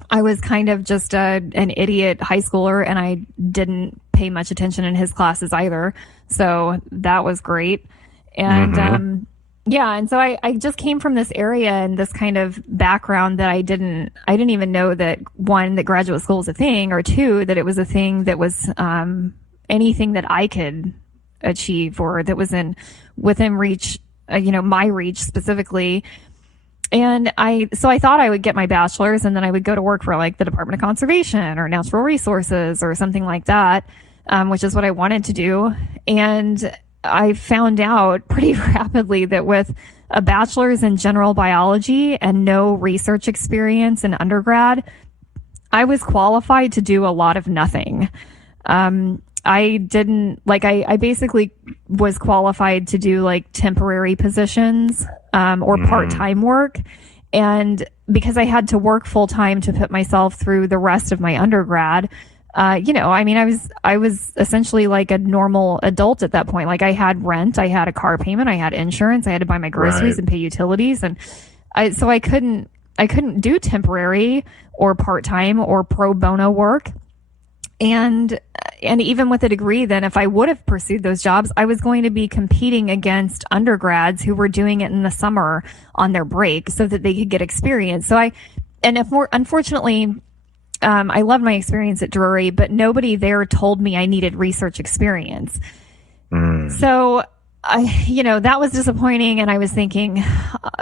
I was kind of just an idiot high schooler, and I didn't pay much attention in his classes either. So that was great. And and so I just came from this area and this kind of background that I didn't even know that, one, that graduate school was a thing, or two, that it was a thing that was anything that I could achieve, or that was within reach, my reach specifically. And so I thought I would get my bachelor's, and then I would go to work for like the Department of Conservation or Natural Resources or something like that, which is what I wanted to do. And I found out pretty rapidly that with a bachelor's in general biology and no research experience in undergrad, I was qualified to do a lot of nothing. I basically was qualified to do like temporary positions, or part-time work. And because I had to work full time to put myself through the rest of my undergrad, I was essentially like a normal adult at that point. Like I had rent, I had a car payment, I had insurance, I had to buy my groceries and pay utilities. And so I couldn't do temporary or part-time or pro bono work. And even with a degree, then if I would have pursued those jobs, I was going to be competing against undergrads who were doing it in the summer on their break so that they could get experience. Unfortunately, I loved my experience at Drury, but nobody there told me I needed research experience. So that was disappointing. And I was thinking,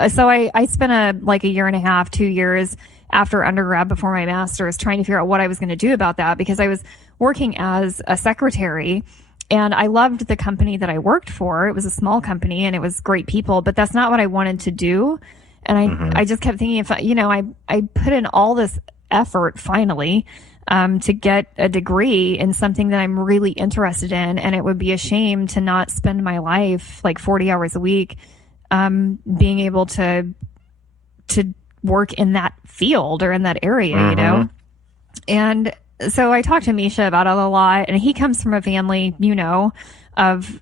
so I spent a year and a half, 2 years after undergrad before my master's trying to figure out what I was going to do about that, because I was working as a secretary and I loved the company that I worked for. It was a small company and it was great people, but that's not what I wanted to do. And I just kept thinking, if I put in all this effort finally to get a degree in something that I'm really interested in, and it would be a shame to not spend my life like 40 hours a week being able to work in that field or in that area, And so I talked to Misha about it a lot, and he comes from a family, of,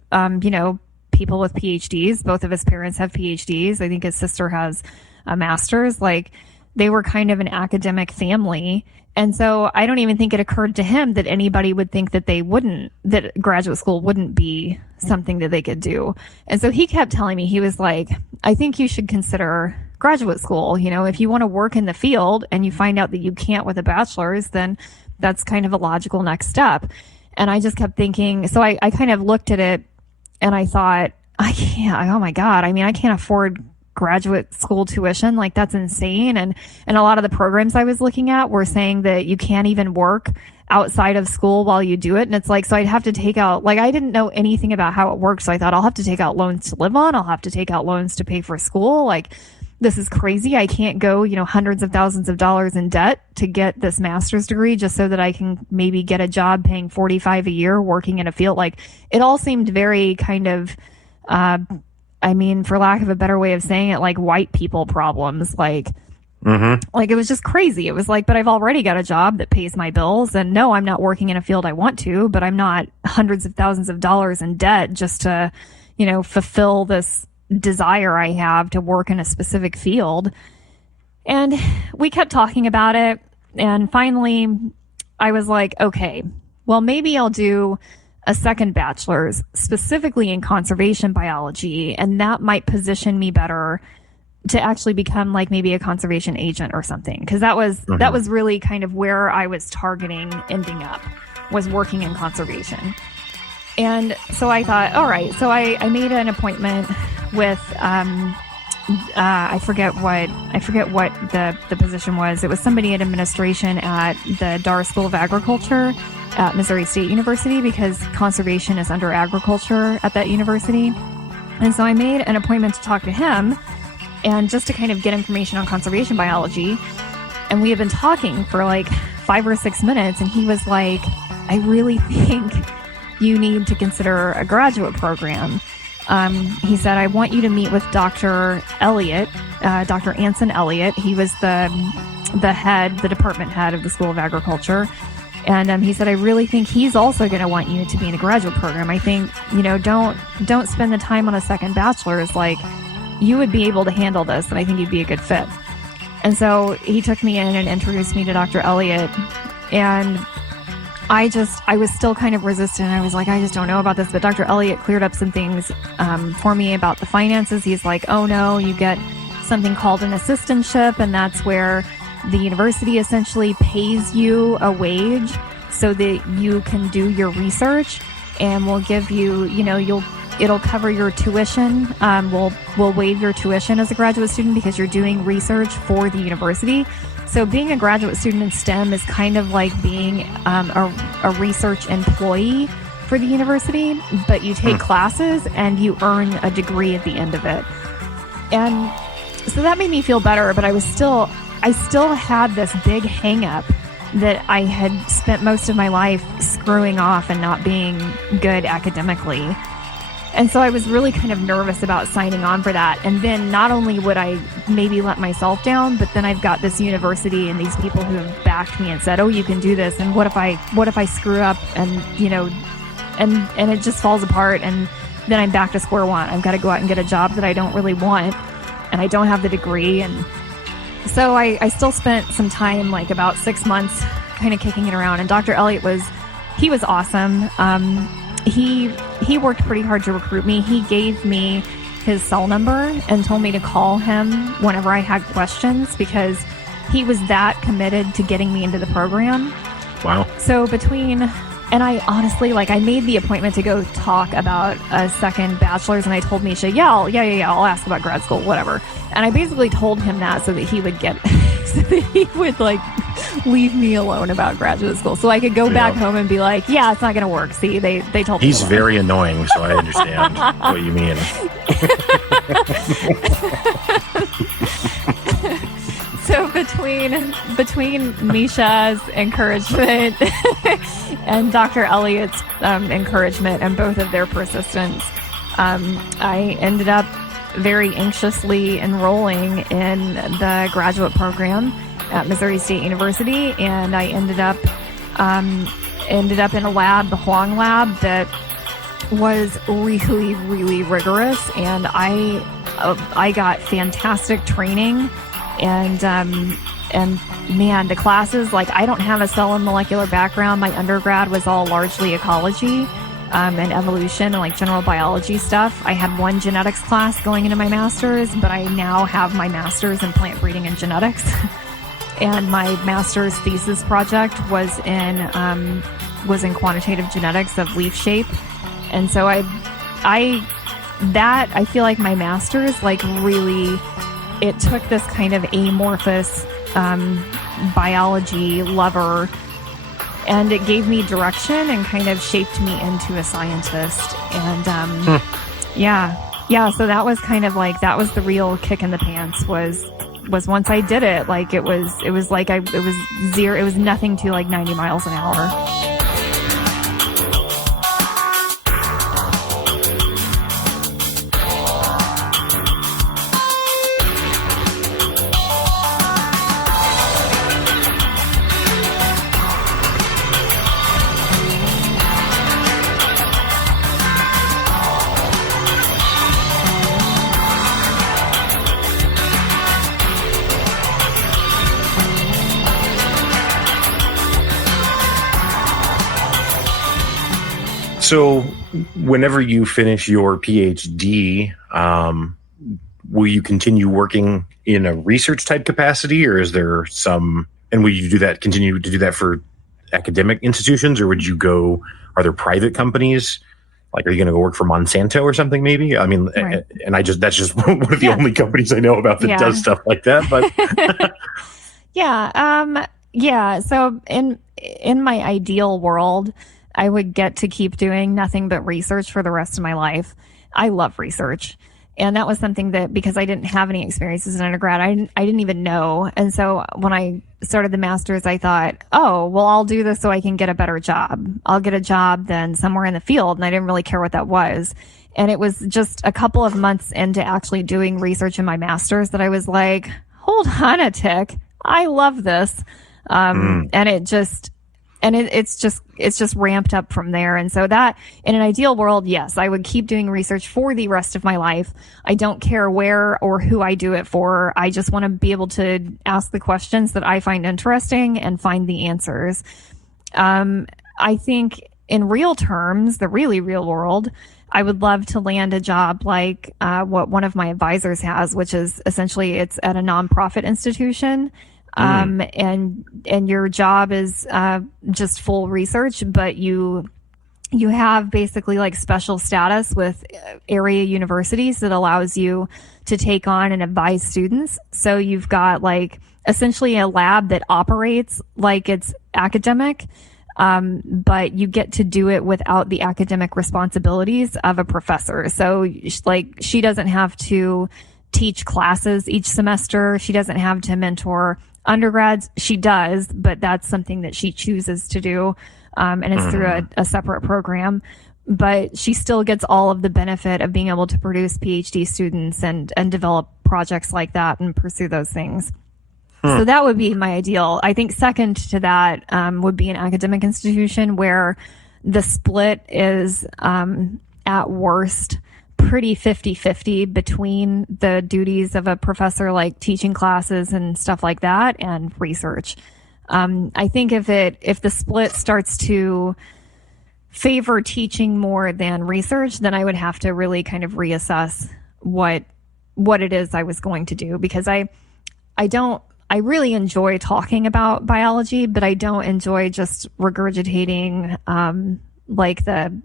people with PhDs. Both of his parents have PhDs. I think his sister has a master's. Like, they were kind of an academic family. And so I don't even think it occurred to him that anybody would think that that graduate school wouldn't be something that they could do. And so he kept telling me, he was like, I think you should consider graduate school. If you want to work in the field and you find out that you can't with a bachelor's, then that's kind of a logical next step. And I just kept thinking, so I kind of looked at it and I thought, I can't, oh my God. I mean, I can't afford graduate school tuition. Like, that's insane. And a lot of the programs I was looking at were saying that you can't even work outside of school while you do it. And it's like, so I'd have to take out, like, I didn't know anything about how it works. So I thought, I'll have to take out loans to live on. I'll have to take out loans to pay for school. Like, this is crazy. I can't go, hundreds of thousands of dollars in debt to get this master's degree just so that I can maybe get a job paying $45 a year working in a field. Like, it all seemed very kind of, for lack of a better way of saying it, like white people problems. Like it was just crazy. It was like, but I've already got a job that pays my bills, and no, I'm not working in a field I want to, but I'm not hundreds of thousands of dollars in debt just to, fulfill this desire I have to work in a specific field. And we kept talking about it. And finally I was like, okay, well, maybe I'll do a second bachelor's specifically in conservation biology. And that might position me better to actually become like maybe a conservation agent or something. Cause that was really kind of where I was targeting ending up, was working in conservation. And so I thought, all right, so I made an appointment with I forget what the position was. It was somebody in administration at the Dar School of Agriculture at Missouri State University, because conservation is under agriculture at that university. And so I made an appointment to talk to him, and just to kind of get information on conservation biology. And we had been talking for like 5 or 6 minutes, and he was like, I really think you need to consider a graduate program. He said, I want you to meet with Dr. Elliott, Dr. Anson Elliott. He was the department head of the School of Agriculture. And he said, I really think he's also going to want you to be in a graduate program. I think, don't spend the time on a second bachelor's. Like, you would be able to handle this, and I think you'd be a good fit. And so he took me in and introduced me to Dr. Elliott. And I was still kind of resistant. I was like, I just don't know about this. But Dr. Elliott cleared up some things for me about the finances. He's like, oh no, you get something called an assistantship, and that's where the university essentially pays you a wage so that you can do your research, and we'll give you, it'll cover your tuition. We'll waive your tuition as a graduate student because you're doing research for the university. So being a graduate student in STEM is kind of like being a research employee for the university, but you take classes and you earn a degree at the end of it. And so that made me feel better, but I still had this big hang up that I had spent most of my life screwing off and not being good academically. And so I was really kind of nervous about signing on for that. And then not only would I maybe let myself down, but then I've got this university and these people who have backed me and said, oh, you can do this. And what if I screw up and, and it just falls apart, and then I'm back to square one. I've got to go out and get a job that I don't really want, and I don't have the degree. And so I still spent some time, like about 6 months, kind of kicking it around. And Dr. Elliott was awesome. He worked pretty hard to recruit me. He gave me his cell number and told me to call him whenever I had questions, because he was that committed to getting me into the program. Wow. So and I honestly, I made the appointment to go talk about a second bachelor's, and I told Misha, I'll ask about grad school, whatever. And I basically told him that so that he would leave me alone about graduate school, so I could go back home and be like, yeah, it's not going to work. See, they told me. He's very annoying, so I understand what you mean. So between Misha's encouragement and Dr. Elliott's encouragement, and both of their persistence, I ended up very anxiously enrolling in the graduate program at Missouri State University, and I ended up in a lab, the Huang lab, that was really, really rigorous, and I got fantastic training, and man, the classes, I don't have a cell and molecular background. My undergrad was all largely ecology and evolution and general biology stuff. I had one genetics class going into my master's, but I now have my master's in plant breeding and genetics. And my master's thesis project was in quantitative genetics of leaf shape. And so I feel like my master's really, it took this kind of amorphous biology lover, and it gave me direction and kind of shaped me into a scientist. And so that was kind of that was the real kick in the pants, was once I did it. It was nothing to 90 miles an hour. So whenever you finish your PhD, will you continue working in a research type capacity, or is there and will you continue to do that for academic institutions, or are there private companies Like, are you going to go work for Monsanto or something? Maybe. I mean, Right. and that's just one of the only companies I know about that does stuff like that. But yeah. So in my ideal world, I would get to keep doing nothing but research for the rest of my life. I love research. And that was something that, because I didn't have any experiences in undergrad, I didn't even know. And so when I started the master's, I thought, oh, well, I'll do this so I can get a better job. I'll get a job then somewhere in the field. And I didn't really care what that was. And it was just a couple of months into actually doing research in my master's that I was like, hold on a tick. I love this. And it's just ramped up from there. And so that, in an ideal world, yes, I would keep doing research for the rest of my life. I don't care where or who I do it for. I just want to be able to ask the questions that I find interesting and find the answers. I think in real terms, the really real world, I would love to land a job like what one of my advisors has, which is essentially it's at a nonprofit institution. And your job is just full research, but you have basically like special status with area universities that allows you to take on and advise students. So you've got like essentially a lab that operates like it's academic, but you get to do it without the academic responsibilities of a professor. So like she doesn't have to teach classes each semester. She doesn't have to mentor undergrads. She does, but that's something that she chooses to do. And it's through a separate program, but she still gets all of the benefit of being able to produce PhD students and develop projects like that and pursue those things. So that would be my ideal. I think second to that would be an academic institution where the split is at worst pretty 50-50 between the duties of a professor, like teaching classes and stuff like that, and research. I think if the split starts to favor teaching more than research, then I would have to really kind of reassess what it is I was going to do, because I really enjoy talking about biology, but I don't enjoy just regurgitating like the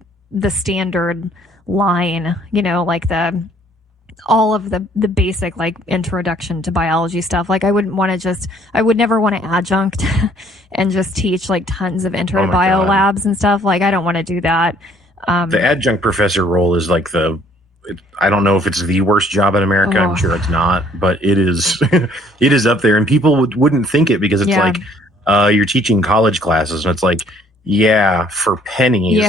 standard line, like all of the basic like introduction to biology stuff. Like I would never want to adjunct and just teach like tons of intro to bio labs and stuff. Like I don't want to do that. The adjunct professor role is like I don't know if it's the worst job in America. I'm sure it's not, but it is. It is up there, and people wouldn't think it because it's like you're teaching college classes, and it's like, yeah, for pennies,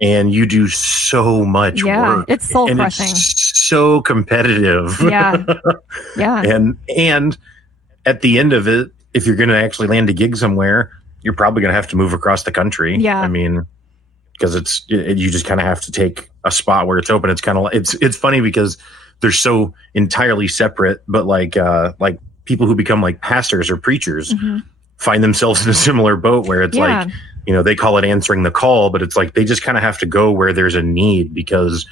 and you do so much work. It's soul and crushing. It's so competitive. Yeah. And at the end of it, if you're going to actually land a gig somewhere, you're probably going to have to move across the country. Yeah. I mean, because you just kind of have to take a spot where it's open. It's kind of it's funny because they're so entirely separate, but like people who become like pastors or preachers find themselves in a similar boat where it's like, they call it answering the call, but it's like they just kind of have to go where there's a need, because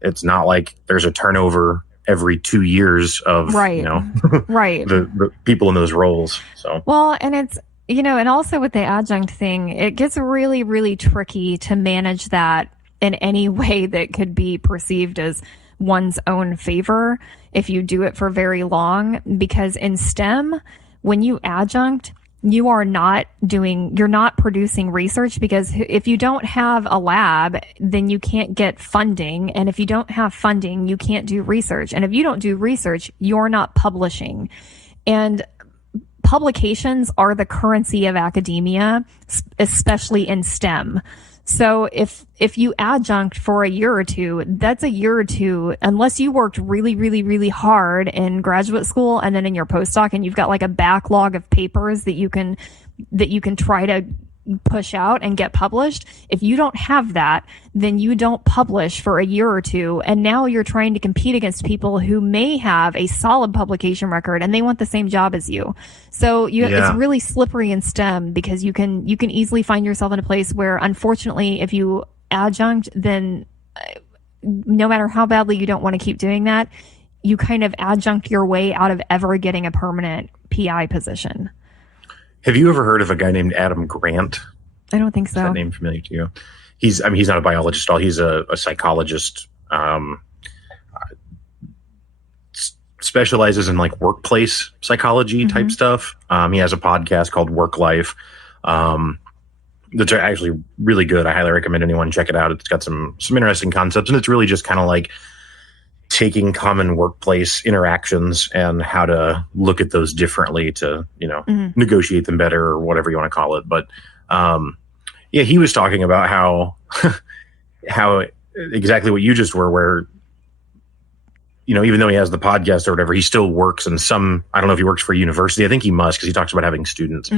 it's not like there's a turnover every 2 years of right. the people in those roles. So well, and it's and also with the adjunct thing, it gets really, really tricky to manage that in any way that could be perceived as one's own favor if you do it for very long. Because in STEM, when you adjunct, you're not producing research, because if you don't have a lab, then you can't get funding. And if you don't have funding, you can't do research. And if you don't do research, you're not publishing. And publications are the currency of academia, especially in STEM. So if you adjunct for a year or two, that's a year or two, unless you worked really, really, really hard in graduate school and then in your postdoc, and you've got like a backlog of papers that you can try to push out and get published. If you don't have that, then you don't publish for a year or two. And now you're trying to compete against people who may have a solid publication record and they want the same job as you. So it's really slippery in STEM, because you can easily find yourself in a place where, unfortunately, if you adjunct, then no matter how badly you don't want to keep doing that, you kind of adjunct your way out of ever getting a permanent PI position. Have you ever heard of a guy named Adam Grant? I don't think so. Is that name familiar to you? he's not a biologist at all. He's a psychologist. Specializes in like workplace psychology type stuff. He has a podcast called Work Life. That's actually really good. I highly recommend anyone check it out. It's got some interesting concepts, and it's really just kind of like taking common workplace interactions and how to look at those differently to, negotiate them better or whatever you want to call it. But he was talking about how exactly what you just were, where even though he has the podcast or whatever, he still works in I don't know if he works for a university. I think he must, because he talks about having students.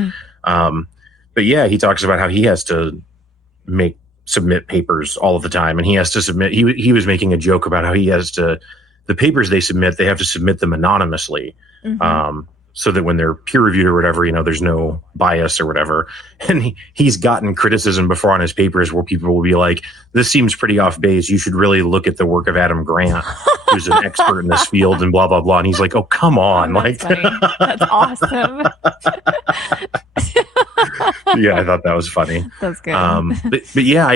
But yeah, he talks about how he has to submit papers all of the time, and he has to submit. He was making a joke about how he has to, the papers they have to submit them anonymously, so that when they're peer reviewed or whatever, there's no bias or whatever. And he's gotten criticism before on his papers where people will be like, "This seems pretty off base. You should really look at the work of Adam Grant, who's an expert in this field," and blah blah blah. And he's like, "Oh, come on!" That's funny. That's awesome. Yeah, I thought that was funny. That's good. But yeah,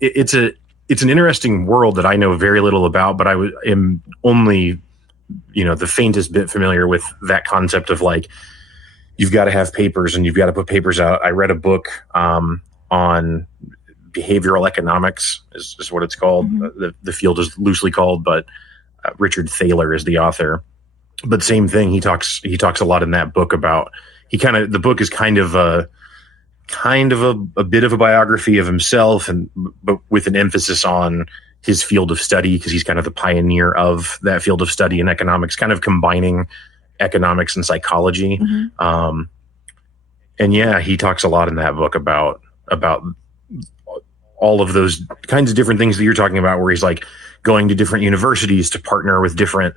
it's an interesting world that I know very little about, but I am only, the faintest bit familiar with that concept of like, you've got to have papers and you've got to put papers out. I read a book on behavioral economics is what it's called. The field is loosely called, but Richard Thaler is the author. But same thing. He talks a lot in that book about, the book is kind of a bit of a biography of himself, but with an emphasis on his field of study, because he's kind of the pioneer of that field of study in economics, kind of combining economics and psychology. And yeah, he talks a lot in that book about all of those kinds of different things that you're talking about, where he's like going to different universities to partner with different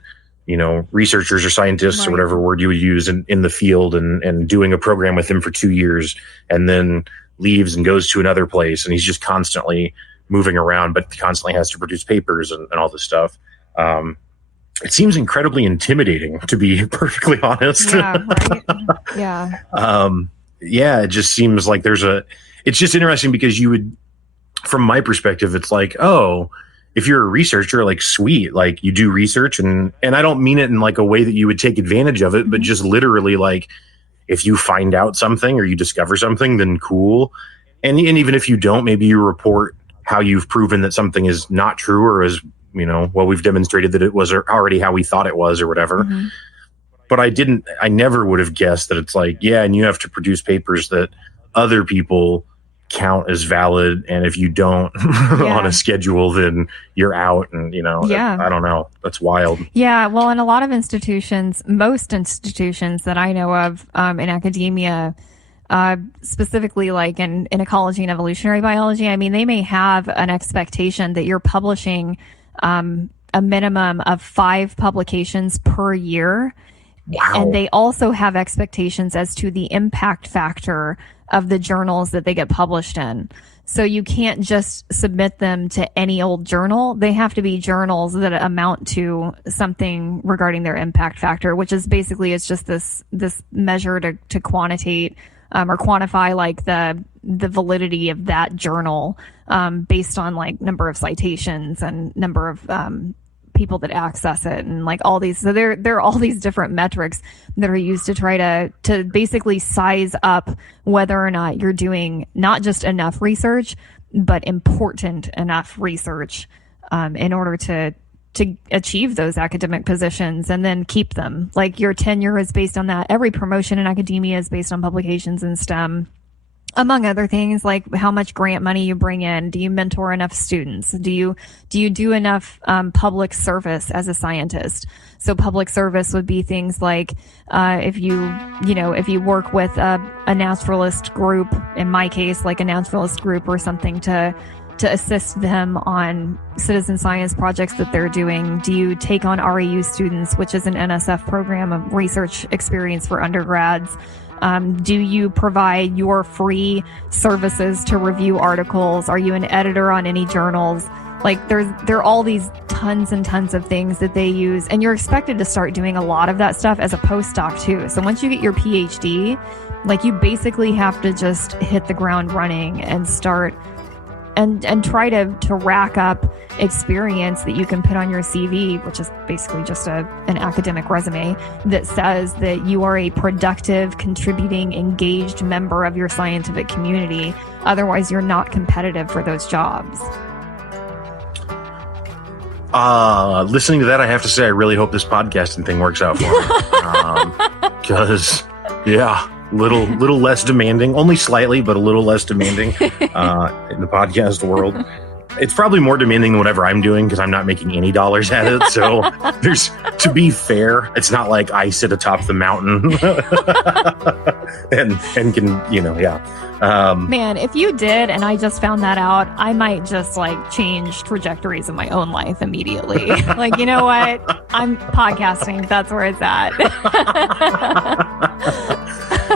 researchers or scientists, or whatever word you would use in the field, and doing a program with him for 2 years, and then leaves and goes to another place. And he's just constantly moving around, but constantly has to produce papers and all this stuff. It seems incredibly intimidating, to be perfectly honest. Yeah, right. Yeah. It just seems like it's just interesting because from my perspective, it's like, oh, if you're a researcher, like, sweet, like, you do research, and I don't mean it in like a way that you would take advantage of it, but just literally, like, if you find out something or you discover something, then cool. And even if you don't, maybe you report how you've proven that something is not true, or is, we've demonstrated that it was already how we thought it was, or whatever. But I never would have guessed that it's like, yeah, and you have to produce papers that other people count as valid, and if you don't on a schedule, then you're out. And I don't know, that's wild. Well, in a lot of institutions, most institutions that I know of in academia, specifically like in ecology and evolutionary biology, I mean, they may have an expectation that you're publishing a minimum of 5 publications per year. Wow. And they also have expectations as to the impact factor of the journals that they get published in. So you can't just submit them to any old journal. They have to be journals that amount to something regarding their impact factor, which is basically, it's just this measure to quantitate or quantify like the validity of that journal based on like number of citations and number of people that access it, and like all these. So there are all these different metrics that are used to try to basically size up whether or not you're doing not just enough research, but important enough research in order to achieve those academic positions and then keep them. Like, your tenure is based on that. Every promotion in academia is based on publications in STEM. Among other things, like how much grant money you bring in. Do you mentor enough students? Do you do enough public service as a scientist? So public service would be things like if you work with a naturalist group, in my case, like a naturalist group or something, to assist them on citizen science projects that they're doing. Do you take on REU students, which is an NSF program of research experience for undergrads? Do you provide your free services to review articles? Are you an editor on any journals? Like, there are all these tons and tons of things that they use, and you're expected to start doing a lot of that stuff as a postdoc too. So once you get your PhD, like, you basically have to just hit the ground running and start and try to rack up experience that you can put on your CV, which is basically just an academic resume that says that you are a productive, contributing, engaged member of your scientific community. Otherwise, you're not competitive for those jobs. Listening to that, I have to say, I really hope this podcasting thing works out for me. Because, little less demanding, only slightly, but a little less demanding in the podcast world. It's probably more demanding than whatever I'm doing because I'm not making any dollars at it. So to be fair, it's not like I sit atop the mountain and can, Man, if you did and I just found that out, I might just change trajectories in my own life immediately. You know what? I'm podcasting. That's where it's at.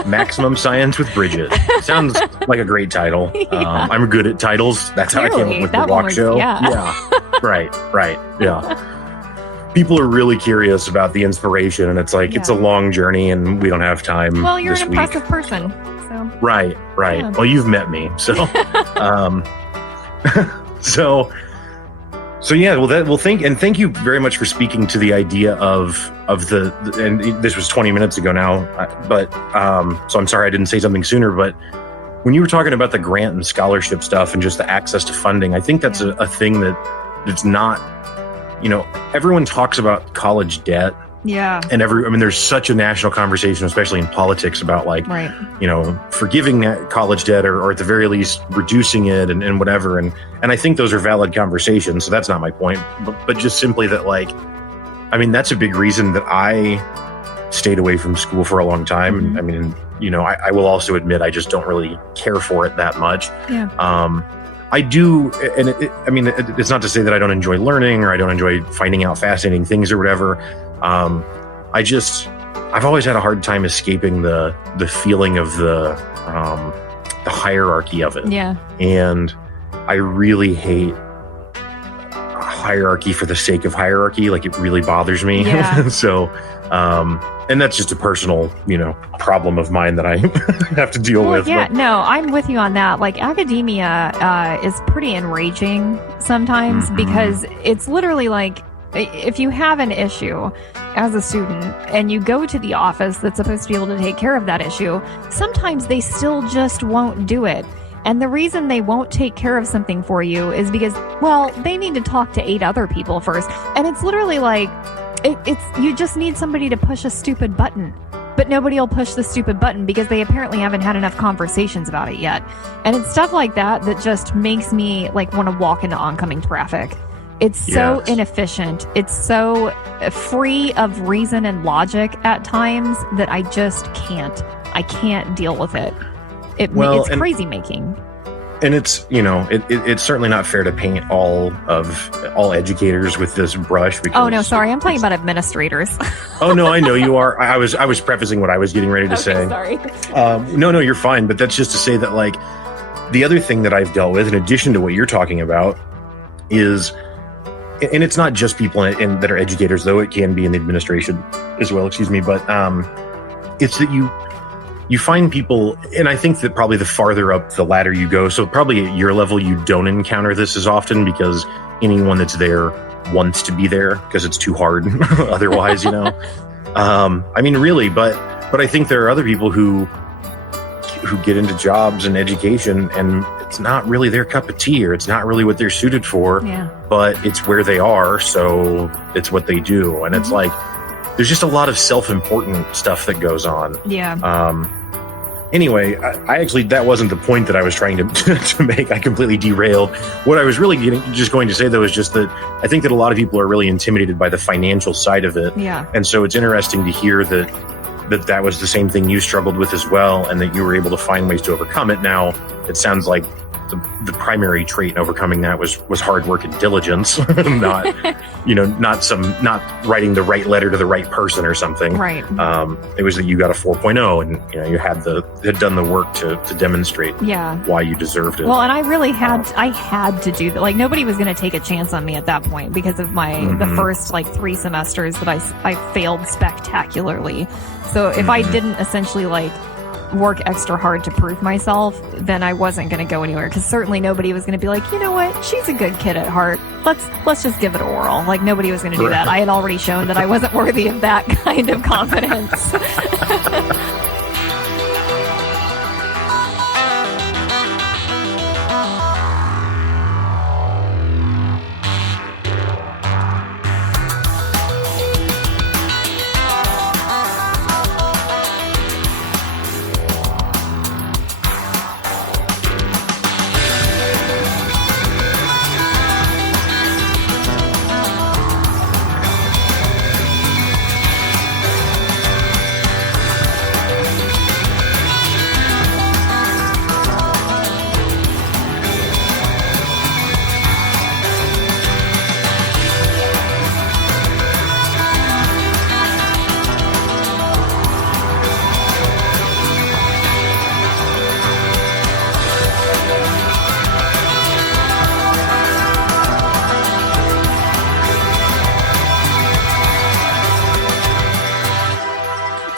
Maximum Science with Brigette. Sounds like a great title. Yeah. I'm good at titles. That's how I came up with the Walkshow. Yeah. Right. Yeah. People are really curious about the inspiration, and it's it's a long journey, and we don't have time. Well, you're this an impressive person. So. Right. Yeah. Well, you've met me, so. Thank you very much for speaking to the idea of the and this was 20 minutes ago now, but so I'm sorry I didn't say something sooner, but when you were talking about the grant and scholarship stuff and just the access to funding, I think that's a thing that's not, everyone talks about college debt. Yeah. And there's such a national conversation, especially in politics, about forgiving that college debt or at the very least reducing it and whatever. And I think those are valid conversations. So that's not my point, but just simply that, that's a big reason that I stayed away from school for a long time. Mm-hmm. I will also admit, I just don't really care for it that much. Yeah. I do. And it's not to say that I don't enjoy learning or I don't enjoy finding out fascinating things or whatever. I've always had a hard time escaping the feeling of the hierarchy of it. Yeah. And I really hate hierarchy for the sake of hierarchy. It really bothers me. Yeah. So, and that's just a personal, problem of mine that I have to deal with. Yeah, no, I'm with you on that. Academia is pretty enraging sometimes because it's literally if you have an issue as a student and you go to the office that's supposed to be able to take care of that issue, sometimes they still just won't do it. And the reason they won't take care of something for you is because, they need to talk to 8 other people first. And it's literally you just need somebody to push a stupid button. But nobody will push the stupid button because they apparently haven't had enough conversations about it yet. And it's stuff like that just makes me want to walk into oncoming traffic. It's so inefficient. It's so free of reason and logic at times that I just can't. I can't deal with it. It's crazy making. And it's, it's certainly not fair to paint all educators with this brush. Because oh, no, sorry. I'm talking about administrators. Oh, no, I know you are. I was prefacing what I was getting ready to say. Sorry. No, you're fine. But that's just to say that, the other thing that I've dealt with, in addition to what you're talking about, is, and it's not just people that are educators, though it can be in the administration as well, but it's that you find people, and I think that probably the farther up the ladder you go, so probably at your level, you don't encounter this as often because anyone that's there wants to be there because it's too hard otherwise, really, but I think there are other people who get into jobs and education and it's not really their cup of tea or it's not really what they're suited for, but it's where they are. So it's what they do. And it's there's just a lot of self-important stuff that goes on. Yeah. Anyway, I actually, that wasn't the point that I was trying to make. I completely derailed. What I was really just going to say, though, is just that I think that a lot of people are really intimidated by the financial side of it. Yeah. And so it's interesting to hear that was the same thing you struggled with as well, and that you were able to find ways to overcome it. Now, it sounds like the primary trait in overcoming that was hard work and diligence, not writing the right letter to the right person or something. Right. It was that you got a 4.0 and you had done the work to demonstrate why you deserved it. Well, and I really had to do that. Nobody was going to take a chance on me at that point because of the first 3 semesters that I failed spectacularly. So if I didn't essentially work extra hard to prove myself, then I wasn't going to go anywhere, because certainly nobody was going to be like, you know what, she's a good kid at heart. Let's just give it a whirl. Like, nobody was going to do that. I had already shown that I wasn't worthy of that kind of confidence.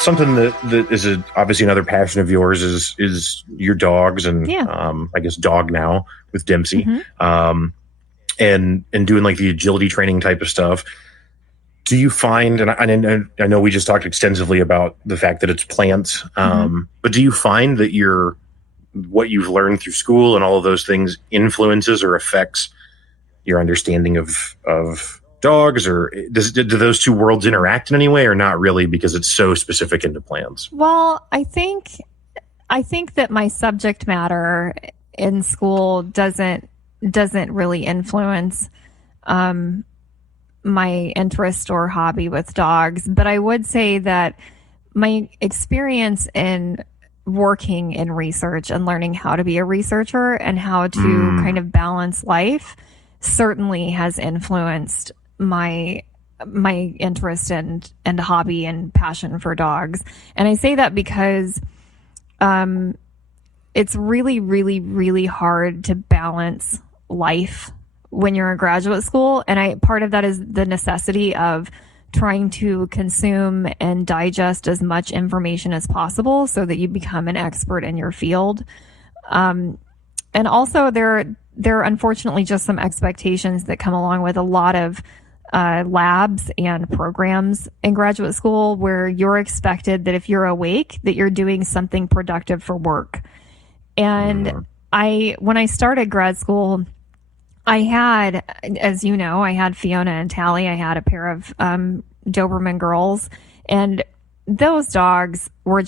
Something that is obviously another passion of yours is your dogs, and I guess Dog Now with Dempsey, and doing like the agility training type of stuff. Do you find, and I know we just talked extensively about the fact that it's plants, but do you find that what you've learned through school and all of those things influences or affects your understanding of dogs, or do those two worlds interact in any way, or not really, because it's so specific into plants? Well, I think that my subject matter in school doesn't really influence my interest or hobby with dogs, but I would say that my experience in working in research and learning how to be a researcher and how to kind of balance life certainly has influenced my interest and hobby and passion for dogs. And I say that because it's really, really, really hard to balance life when you're in graduate school. And part of that is the necessity of trying to consume and digest as much information as possible so that you become an expert in your field. And also there are unfortunately just some expectations that come along with a lot of labs and programs in graduate school, where you're expected that if you're awake, that you're doing something productive for work. And when I started grad school, I had, as you know, I had Fiona and Tally. I had a pair of Doberman girls, and those dogs were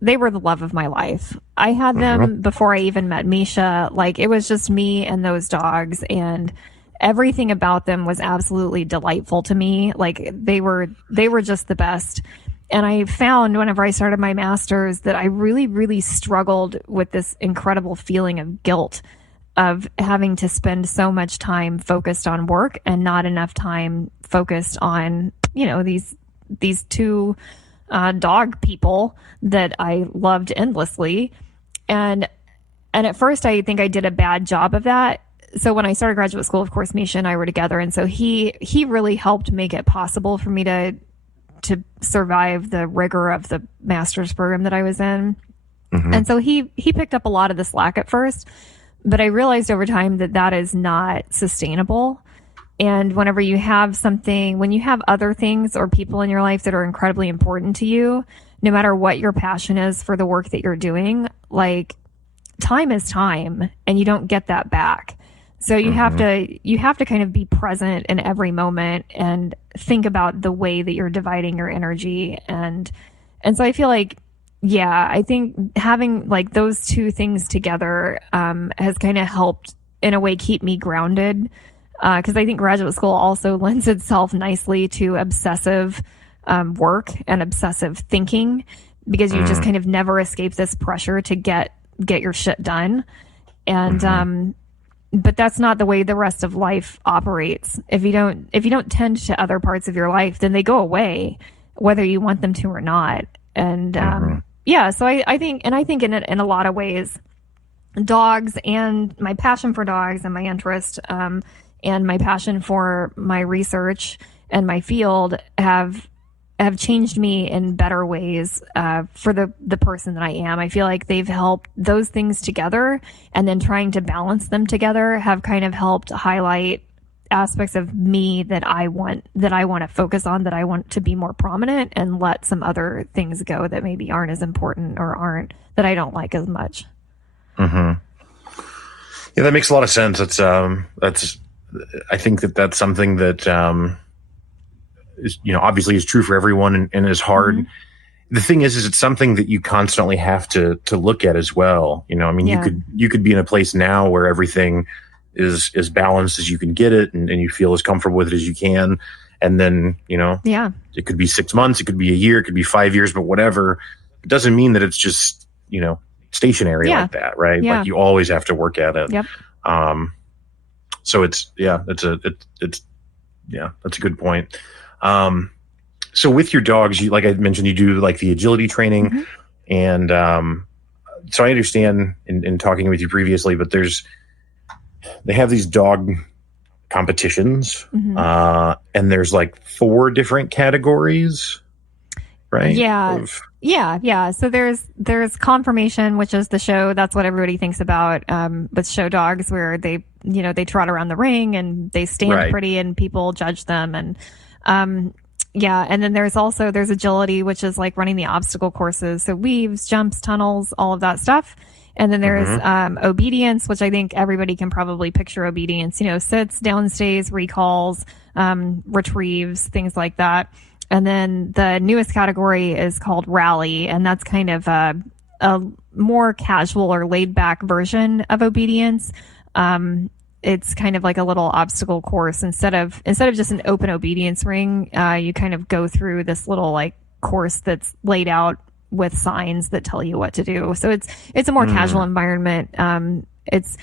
they were the love of my life. I had them before I even met Misha. Like, it was just me and those dogs, and everything about them was absolutely delightful to me. Like, they were just the best. And I found whenever I started my master's that I really, really struggled with this incredible feeling of guilt of having to spend so much time focused on work and not enough time focused on, these two dog people that I loved endlessly. And at first I think I did a bad job of that. So when I started graduate school, of course, Misha and I were together. And so he really helped make it possible for me to survive the rigor of the master's program that I was in. And so he picked up a lot of the slack at first, but I realized over time that is not sustainable. And whenever you have when you have other things or people in your life that are incredibly important to you, no matter what your passion is for the work that you're doing, like, time is time and you don't get that back. So you have to kind of be present in every moment and think about the way that you're dividing your energy. And so I feel like, I think having like those two things together has kind of helped in a way keep me grounded. Because I think graduate school also lends itself nicely to obsessive work and obsessive thinking, because you just kind of never escape this pressure to get your shit done. And but that's not the way the rest of life operates. If you don't tend to other parts of your life, then they go away, whether you want them to or not. And so I think in a lot of ways, dogs and my passion for dogs and my interest and my passion for my research and my field have have changed me in better ways for the person that I am. I feel like they've helped those things together, and then trying to balance them together have kind of helped highlight aspects of me that I want to focus on, that I want to be more prominent, and let some other things go that maybe aren't as important or that I don't like as much. Mm-hmm. Yeah, that makes a lot of sense. I think that's something that is, obviously is true for everyone and is hard. Mm-hmm. The thing is it's something that you constantly have to look at as well. You could be in a place now where everything is as balanced as you can get it, and you feel as comfortable with it as you can. And then, it could be 6 months, it could be a year, it could be 5 years, but whatever. It doesn't mean that it's just, stationary like that, right? Yeah. Like you always have to work at it. Yep. So that's a good point. So with your dogs, like I mentioned, you do like the agility training, mm-hmm. and so I understand in talking with you previously, but they have these dog competitions, mm-hmm. And there's like 4 different categories, right? Yeah. Yeah. So there's Conformation, which is the show. That's what everybody thinks about, with show dogs, where they trot around the ring and they stand pretty and people judge them. And, and then there's Agility, which is like running the obstacle courses. So weaves, jumps, tunnels, all of that stuff. And then there's, mm-hmm. Obedience, which I think everybody can probably picture obedience, sits, downstays, recalls, retrieves, things like that. And then the newest category is called Rally, and that's kind of a more casual or laid back version of obedience. It's kind of like a little obstacle course. Instead of just an open obedience ring, you kind of go through this little like course that's laid out with signs that tell you what to do. So it's a more casual environment. And it's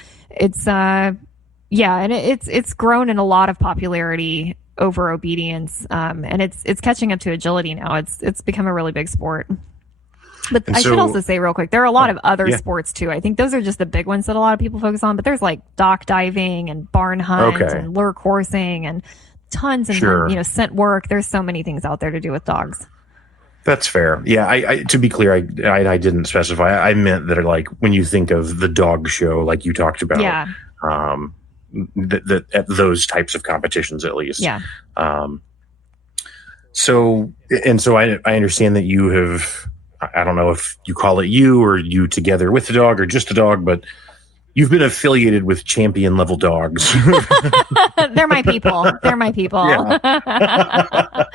grown in a lot of popularity over obedience, and it's catching up to agility now. It's become a really big sport. But I should also say real quick, there are a lot of other sports too. I think those are just the big ones that a lot of people focus on, but there's like dock diving and barn hunt and lure coursing and tons and scent work. There's so many things out there to do with dogs. That's fair. Yeah, I to be clear, I didn't specify. I meant that like when you think of the dog show, like you talked about, that at those types of competitions at least. Yeah. So I understand that you have, I don't know if you call it you or you together with the dog or just a dog, but you've been affiliated with champion level dogs. They're my people. Yeah.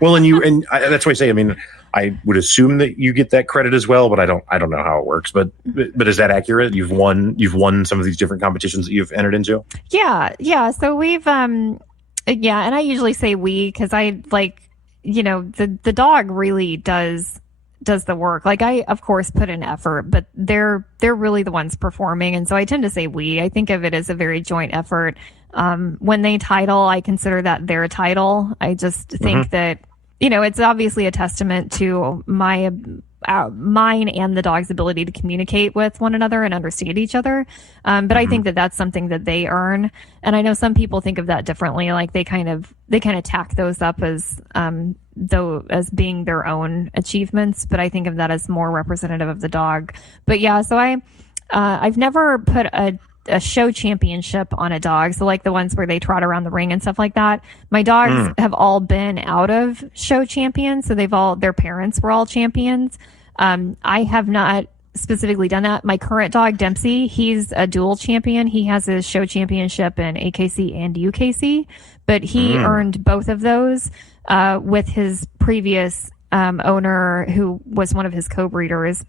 Well, and that's why I say, I mean, I would assume that you get that credit as well, but I don't know how it works. But is that accurate? You've won some of these different competitions that you've entered into? Yeah. So we've, and I usually say we, because I like, the dog really does the work. Like I, of course, put in effort, but they're really the ones performing. And so I tend to say we. I think of it as a very joint effort. When they title, I consider that their title. I just think that, it's obviously a testament to mine and the dog's ability to communicate with one another and understand each other. But I think that that's something that they earn. And I know some people think of that differently. Like they kind of tack those up as being their own achievements. But I think of that as more representative of the dog. But yeah, so I've never put a show championship on a dog. So like the ones where they trot around the ring and stuff like that. My dogs have all been out of show champions. So their parents were all champions. I have not specifically done that. My current dog, Dempsey, he's a dual champion. He has his show championship in AKC and UKC, but he earned both of those, with his previous, owner who was one of his co-breeders.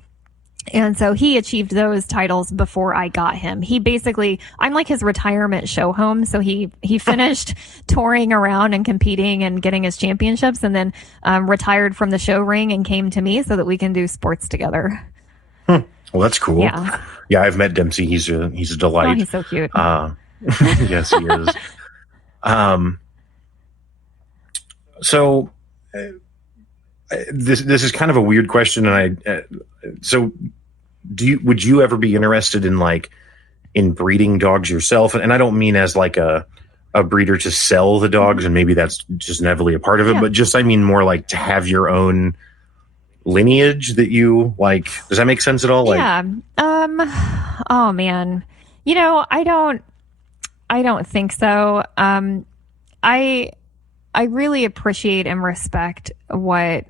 And so he achieved those titles before I got him. I'm like his retirement show home. So he finished touring around and competing and getting his championships, and then retired from the show ring and came to me so that we can do sports together. Well, that's cool. Yeah, I've met Dempsey. He's a delight. Oh, he's so cute. Yes, he is. So this is kind of a weird question, and so would you ever be interested in breeding dogs yourself? And I don't mean as like a a breeder to sell the dogs, and maybe that's just inevitably a part of it, but just, I mean, more like to have your own lineage that you like. Does that make sense at all? Yeah. Oh man. I don't think so. I really appreciate and respect what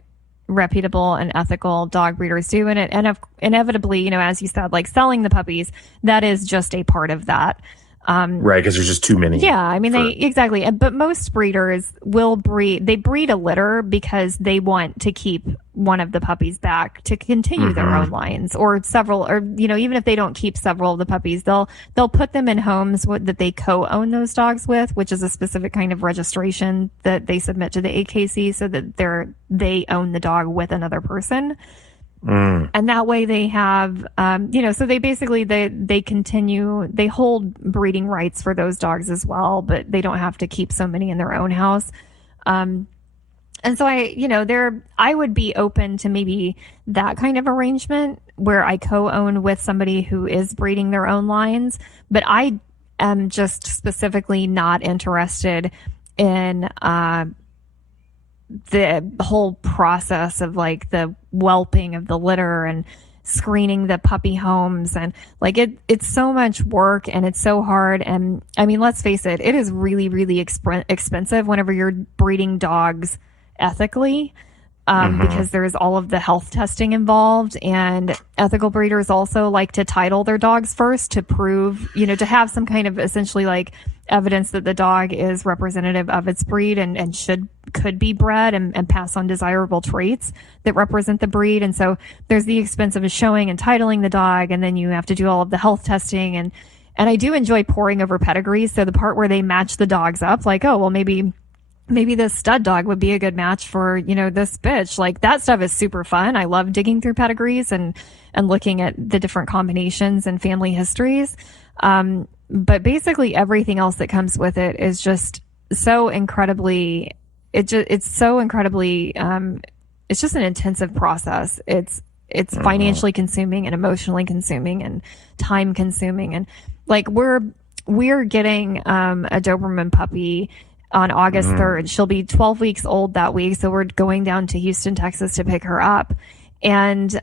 reputable and ethical dog breeders do. And inevitably, as you said, like selling the puppies, that is just a part of that. Right, because there's just too many. Yeah, I mean, exactly. But most breeders will breed. They breed a litter because they want to keep one of the puppies back to continue their own lines, or several, or even if they don't keep several of the puppies, they'll put them in homes that they co-own those dogs with, which is a specific kind of registration that they submit to the AKC, so that they own the dog with another person. And that way they have, so they basically, they hold breeding rights for those dogs as well, but they don't have to keep so many in their own house. And so I would be open to maybe that kind of arrangement where I co-own with somebody who is breeding their own lines, but I am just specifically not interested in, the whole process of like the whelping of the litter and screening the puppy homes, and like it's so much work and it's so hard. And I mean, let's face it, it is really, really expensive whenever you're breeding dogs ethically, because there's all of the health testing involved, and ethical breeders also like to title their dogs first to prove, to have some kind of essentially like evidence that the dog is representative of its breed and could be bred and pass on desirable traits that represent the breed. And so there's the expense of showing and titling the dog, and then you have to do all of the health testing. And I do enjoy poring over pedigrees. So the part where they match the dogs up, like, oh, well, maybe this stud dog would be a good match for, this bitch. Like, that stuff is super fun. I love digging through pedigrees and looking at the different combinations and family histories. But basically everything else that comes with it is just so incredibly, it's just an intensive process. It's financially consuming and emotionally consuming and time consuming. And like, we're getting, a Doberman puppy on August 3rd. She'll be 12 weeks old that week. So we're going down to Houston, Texas to pick her up. And,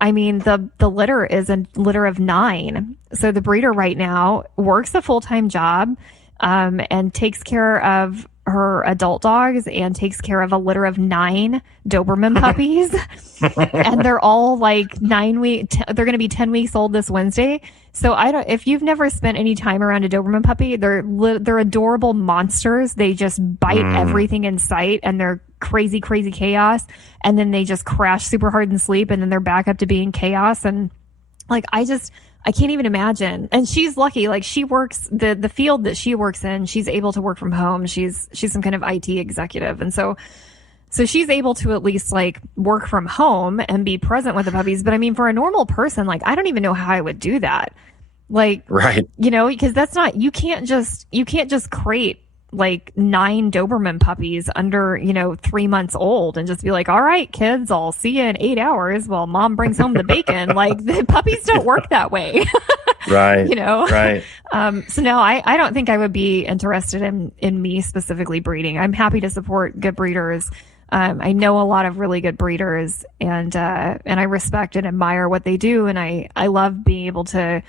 I mean, the litter is a litter of 9. So the breeder right now works a full-time job, and takes care of her adult dogs and takes care of a litter of 9 Doberman puppies. And they're all like they're going to be 10 weeks old this Wednesday. So if you've never spent any time around a Doberman puppy, they're adorable monsters. They just bite everything in sight, and they're crazy, crazy chaos. And then they just crash super hard and sleep, and then they're back up to being chaos. And like, I can't even imagine. And she's lucky. Like, she works the field that she works in. She's able to work from home. She's some kind of IT executive. And so she's able to at least like work from home and be present with the puppies. But I mean, for a normal person, like, I don't even know how I would do that. Like, right. Because that's not, you can't just crate like 9 Doberman puppies under, 3 months old and just be like, all right, kids, I'll see you in 8 hours while mom brings home the bacon. Like, the puppies don't work that way. Right. Right. So no, I don't think I would be interested in me specifically breeding. I'm happy to support good breeders. I know a lot of really good breeders, and I respect and admire what they do. And I love being able to,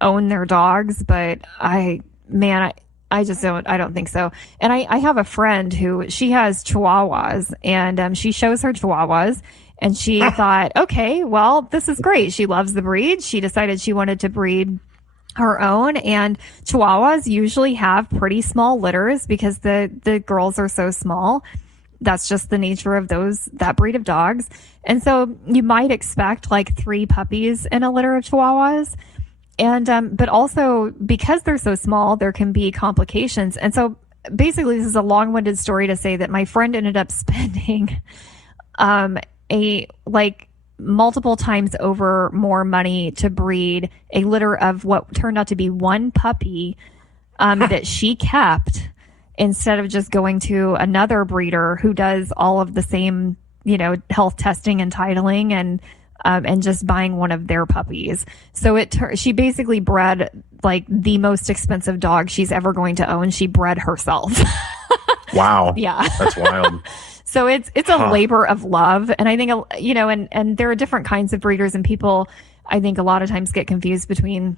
own their dogs, but I don't think so. And I have a friend who, she has Chihuahuas, and she shows her Chihuahuas, and she thought, okay, well, this is great. She loves the breed. She decided she wanted to breed her own, and Chihuahuas usually have pretty small litters because the girls are so small. That's just the nature of that breed of dogs. And so you might expect like 3 puppies in a litter of Chihuahuas. And, but also because they're so small, there can be complications. And so basically this is a long-winded story to say that my friend ended up spending, multiple times over more money to breed a litter of what turned out to be 1 puppy, that she kept, instead of just going to another breeder who does all of the same, health testing and titling and, and just buying one of their puppies. So she basically bred like the most expensive dog she's ever going to own. She bred herself. Wow. Yeah. That's wild. So it's a labor of love. And I think, and there are different kinds of breeders, and people, I think, a lot of times get confused between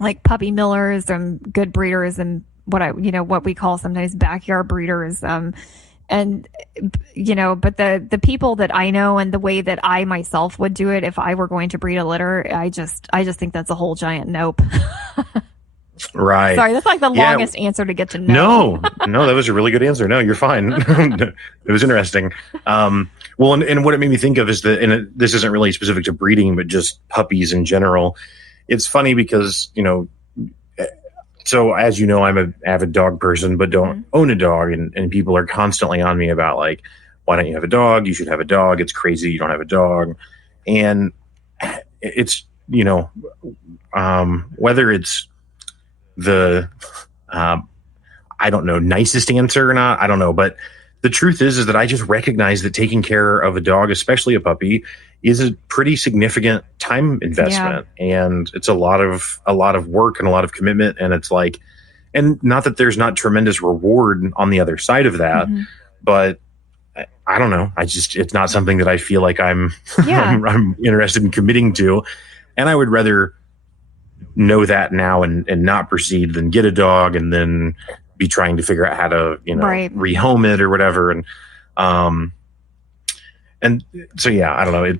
like puppy millers and good breeders and what we call sometimes backyard breeders. But the people that I know and the way that I myself would do it if I were going to breed a litter, I just think that's a whole giant nope. Right. Sorry, that's like the longest answer to get to know. No, that was a really good answer. No, you're fine. It was interesting. Well, and what it made me think of is that, and this isn't really specific to breeding, but just puppies in general. It's funny because, so as you know, I'm an avid dog person, but don't own a dog. And people are constantly on me about like, why don't you have a dog? You should have a dog. It's crazy you don't have a dog. And it's, whether it's the, I don't know, nicest answer or not, I don't know. But the truth is that I just recognize that taking care of a dog, especially a puppy, is a pretty significant time investment. Yeah. And it's a lot of work and a lot of commitment. And it's like, and not that there's not tremendous reward on the other side of that, but I don't know. It's not something that I feel like I'm interested in committing to. And I would rather know that now and not proceed than get a dog and then be trying to figure out how to, rehome it or whatever. And so, yeah, I don't know.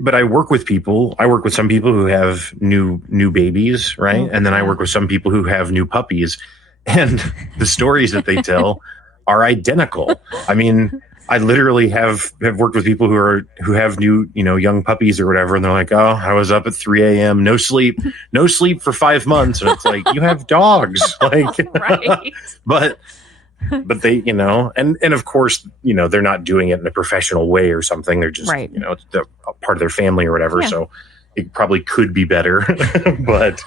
But I work with people. I work with some people who have new babies, right? Okay. And then I work with some people who have new puppies, and the stories that they tell are identical. I mean, I literally have worked with people who have new, young puppies or whatever. And they're like, oh, I was up at 3 a.m., no sleep for 5 months. And it's like, you have dogs. Like, right. But they, and of course, they're not doing it in a professional way or something. They're just, right. It's a part of their family or whatever. Yeah. So it probably could be better, but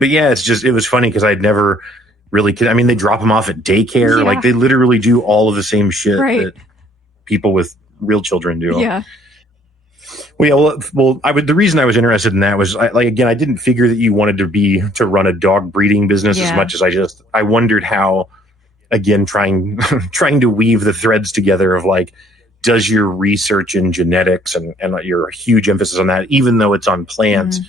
yeah, it was funny because I'd never really they drop them off at daycare. Yeah. Like they literally do all of the same shit that people with real children do. Yeah. Well, the reason I was interested in that was I didn't figure that you wanted to run a dog breeding business as much as I wondered how, again, trying to weave the threads together of like, does your research in genetics and your huge emphasis on that, even though it's on plants,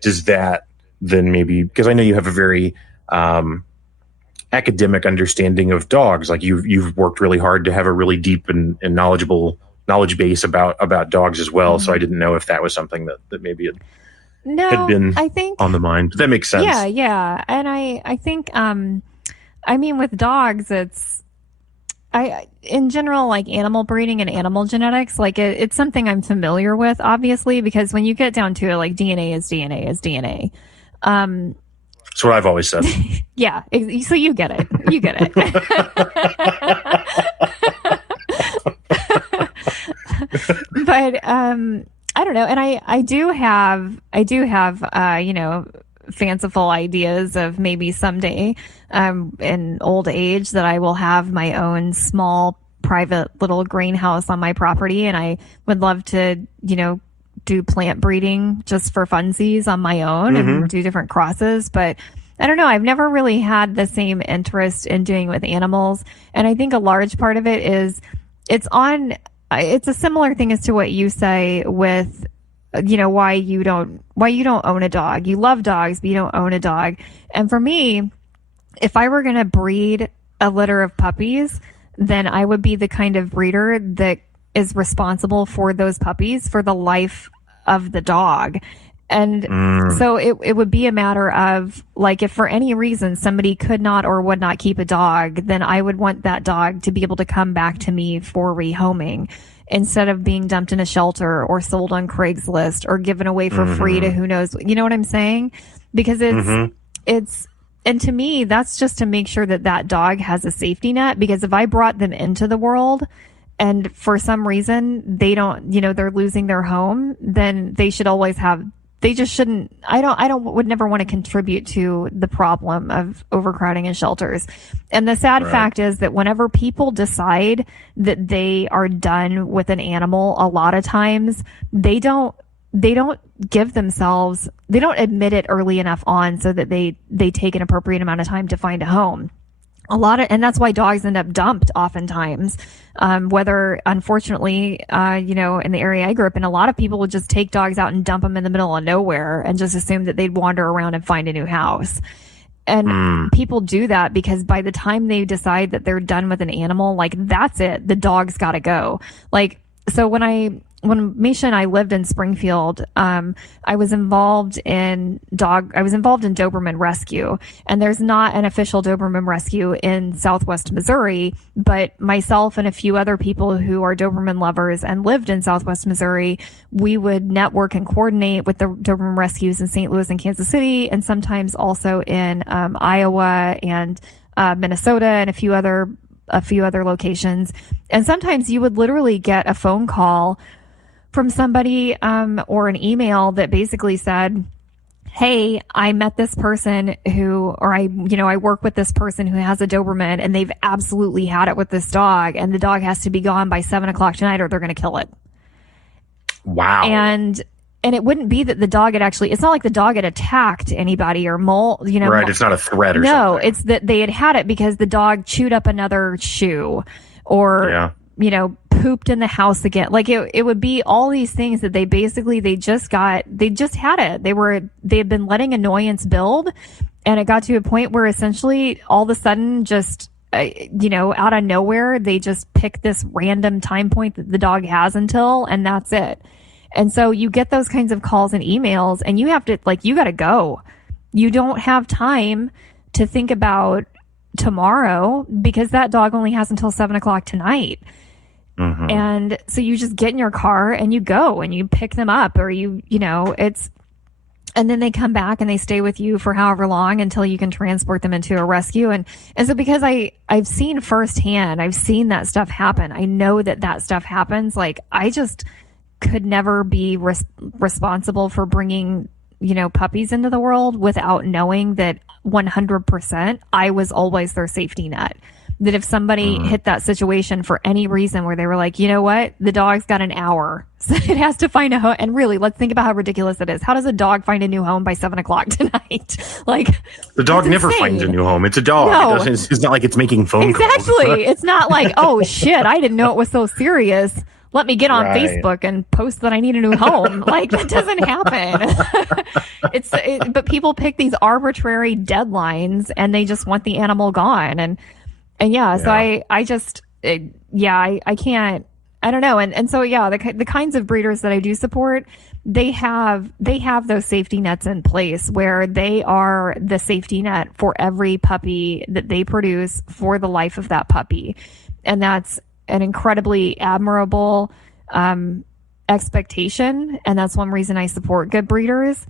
does that then maybe, because I know you have a very academic understanding of dogs. Like you've worked really hard to have a really deep and knowledge base about dogs as well. So I didn't know if that was something that maybe had been on the mind. That makes sense. Yeah. And I think, with dogs, in general, like animal breeding and animal genetics, like it's something I'm familiar with, obviously, because when you get down to it, like DNA is DNA is DNA. That's what I've always said. Yeah. So you get it. You get it. But I don't know. And I do have fanciful ideas of maybe someday in old age that I will have my own small private little greenhouse on my property. And I would love to, do plant breeding just for funsies on my own and do different crosses. But I don't know. I've never really had the same interest in doing with animals. And I think a large part of it is it's a similar thing as to what you say with, why you don't own a dog. You love dogs, but you don't own a dog. And for me, if I were going to breed a litter of puppies, then I would be the kind of breeder that is responsible for those puppies for the life of the dog. And so it would be a matter of like, if for any reason somebody could not or would not keep a dog, then I would want that dog to be able to come back to me for rehoming instead of being dumped in a shelter or sold on Craigslist or given away for free to who knows, you know what I'm saying? Because and to me, that's just to make sure that dog has a safety net, because if I brought them into the world and for some reason they don't, they're losing their home, then they should always have they just shouldn't. Would never want to contribute to the problem of overcrowding in shelters. And the sad fact is that whenever people decide that they are done with an animal, a lot of times they don't give themselves, they don't admit it early enough on so that they take an appropriate amount of time to find a home. And that's why dogs end up dumped oftentimes. Whether, unfortunately, in the area I grew up in, a lot of people would just take dogs out and dump them in the middle of nowhere and just assume that they'd wander around and find a new house. And people do that because by the time they decide that they're done with an animal, like, that's it. The dog's got to go. Like, so when Misha and I lived in Springfield, I was involved in Doberman rescue, and there's not an official Doberman rescue in Southwest Missouri, but myself and a few other people who are Doberman lovers and lived in Southwest Missouri, we would network and coordinate with the Doberman rescues in St. Louis and Kansas City, and sometimes also in Iowa and Minnesota and a few other locations. And sometimes you would literally get a phone call from somebody or an email that basically said, hey, I met this person I work with this person who has a Doberman, and they've absolutely had it with this dog, and the dog has to be gone by 7:00 tonight or they're going to kill it. Wow. And it wouldn't be that the dog it's not like the dog had attacked anybody or Right. It's not a threat or something. No, it's that they had it because the dog chewed up another shoe or, pooped in the house again. Like it would be all these things that they just had it. They had been letting annoyance build, and it got to a point where essentially all of a sudden just, out of nowhere, they just pick this random time point that the dog has until, and that's it. And so you get those kinds of calls and emails, and you have to, you got to go. You don't have time to think about tomorrow because that dog only has until 7:00 tonight. Mm-hmm. And so you just get in your car and you go and you pick them up, or and then they come back and they stay with you for however long until you can transport them into a rescue. And so because I've seen firsthand, I've seen that stuff happen. I know that stuff happens. Like, I just could never be responsible for bringing, puppies into the world without knowing that 100% I was always their safety net. That if somebody hit that situation for any reason where they were like, you know what, the dog's got an hour, so it has to find a home. And really, let's think about how ridiculous it is. How does a dog find a new home by 7:00 tonight? Like, the dog never finds a new home. It's a dog. No. It's not like it's making phone calls. Exactly. It's not like, oh shit, I didn't know it was so serious. Let me get on Facebook and post that I need a new home. Like, that doesn't happen. But people pick these arbitrary deadlines and they just want the animal gone. And so I can't, I don't know. And so, the kinds of breeders that I do support, they have those safety nets in place where they are the safety net for every puppy that they produce for the life of that puppy. And that's an incredibly admirable expectation. And that's one reason I support good breeders.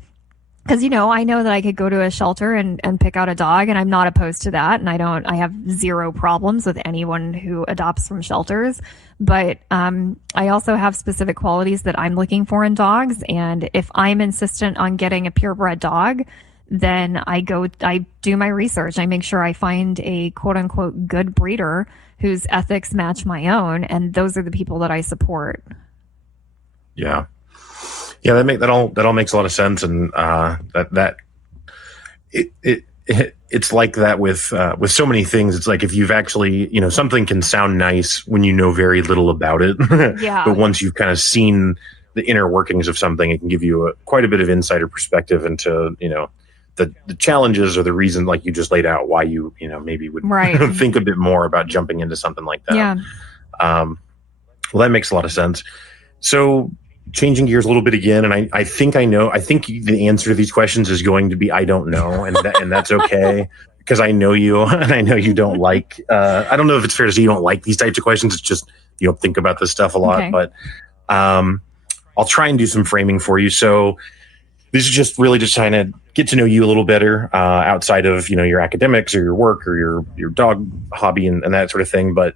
Because, I know that I could go to a shelter and pick out a dog, and I'm not opposed to that. And I have zero problems with anyone who adopts from shelters. But I also have specific qualities that I'm looking for in dogs. And if I'm insistent on getting a purebred dog, then I do my research. I make sure I find a quote unquote good breeder whose ethics match my own. And those are the people that I support. Yeah. Yeah, that all makes a lot of sense, and it's like that with so many things. It's like if you've actually, something can sound nice when you know very little about it, yeah. But once you've kind of seen the inner workings of something, it can give you quite a bit of insider perspective into the challenges or the reason, like you just laid out, why you maybe would think a bit more about jumping into something like that. Yeah. Well, that makes a lot of sense. So, changing gears a little bit again, and I think the answer to these questions is going to be I don't know, and that's okay because I know you, and I know you don't like. I don't know if it's fair to say you don't like these types of questions. It's just you don't think about this stuff a lot, okay. But I'll try and do some framing for you. So this is just really just trying to get to know you a little better outside of your academics or your work or your dog hobby and that sort of thing, but.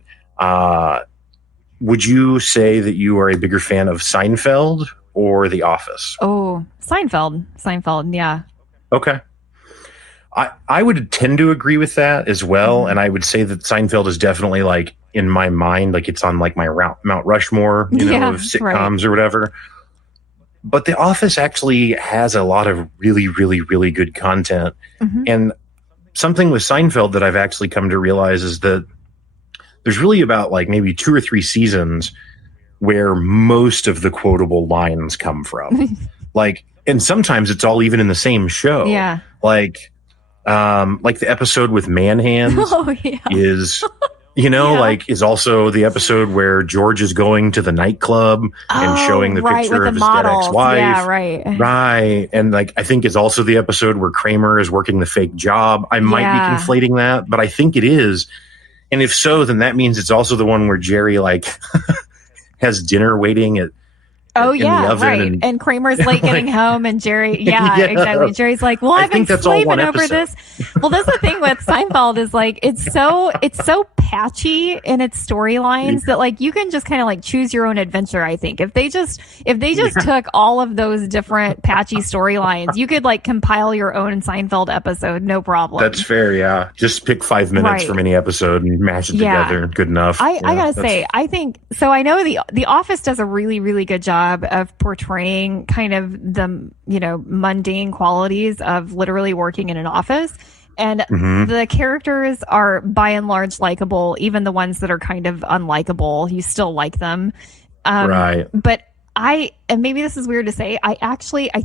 Would you say that you are a bigger fan of Seinfeld or The Office? Oh, Seinfeld. Yeah. Okay. I would tend to agree with that as well. And I would say that Seinfeld is definitely like in my mind, like it's on like my Mount Rushmore, of sitcoms or whatever. But The Office actually has a lot of really, really, really good content. And something with Seinfeld that I've actually come to realize is that there's really about like maybe 2 or 3 seasons where most of the quotable lines come from. And sometimes it's all even in the same show. Yeah. Like the episode with Man Hands is, is also the episode where George is going to the nightclub and showing the picture of his dead ex-wife. Yeah, right. Right. And like, I think it's also the episode where Kramer is working the fake job. I might be conflating that, but I think it is. And if so, then that means it's also the one where Jerry like has dinner waiting in the oven right. And Kramer's late getting home, and Jerry, exactly. Jerry's like, "Well, I've been slaving over this." Well, that's the thing with Seinfeld is like it's so patchy in its storylines that like you can just kind of like choose your own adventure. I think if they just took all of those different patchy storylines, you could like compile your own Seinfeld episode, no problem. That's fair. Yeah, just pick 5 minutes from any episode and mash it together. Good enough. I gotta say, I think so. I know the Office does a really, really good job of portraying kind of the mundane qualities of literally working in an office, and the characters are by and large likable, even the ones that are kind of unlikable you still like them, right? But and maybe this is weird to say, I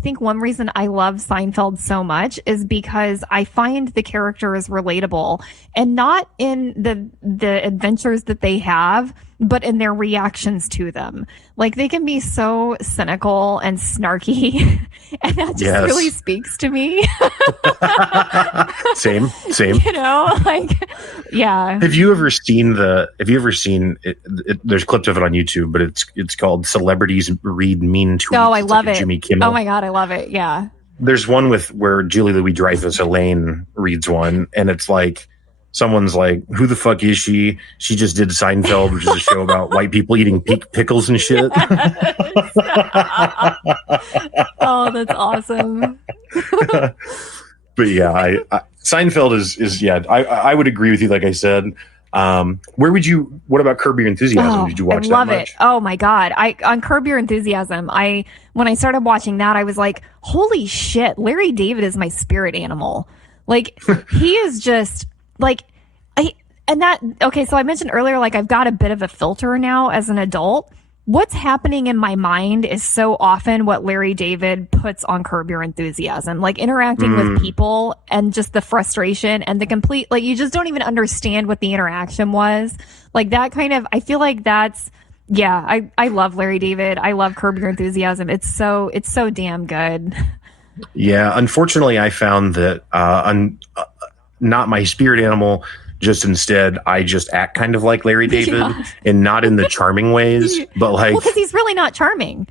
think one reason I love Seinfeld so much is because I find the characters relatable, and not in the adventures that they have, but in their reactions to them. Like they can be so cynical and snarky, and that just really speaks to me. Same. Have you ever seen there's clips of it on YouTube, but it's called Celebrities Read Mean Tweets. Oh, I love it. Jimmy Kimmel. Oh my God, I love it. Yeah. There's one where Julie Louis-Dreyfus, Elaine, reads one, and it's like, someone's like, who the fuck is she? She just did Seinfeld, which is a show about white people eating pickles and shit. Oh, that's awesome. But yeah, Seinfeld is I would agree with you. Like I said, what about Curb Your Enthusiasm? Did you watch that much? I love it. Oh my God. On Curb Your Enthusiasm, when I started watching that, I was like, holy shit, Larry David is my spirit animal. Like he is just like, so I mentioned earlier, like I've got a bit of a filter now as an adult. What's happening in my mind is so often what Larry David puts on Curb Your Enthusiasm, like interacting with people and just the frustration and the complete, like you just don't even understand what the interaction was. Like that kind of, I feel like that's, I love Larry David. I love Curb Your Enthusiasm. It's so damn good. Yeah. Unfortunately, I found that, not my spirit animal. Just instead, I just act kind of like Larry David, and not in the charming ways, but like, because he's really not charming.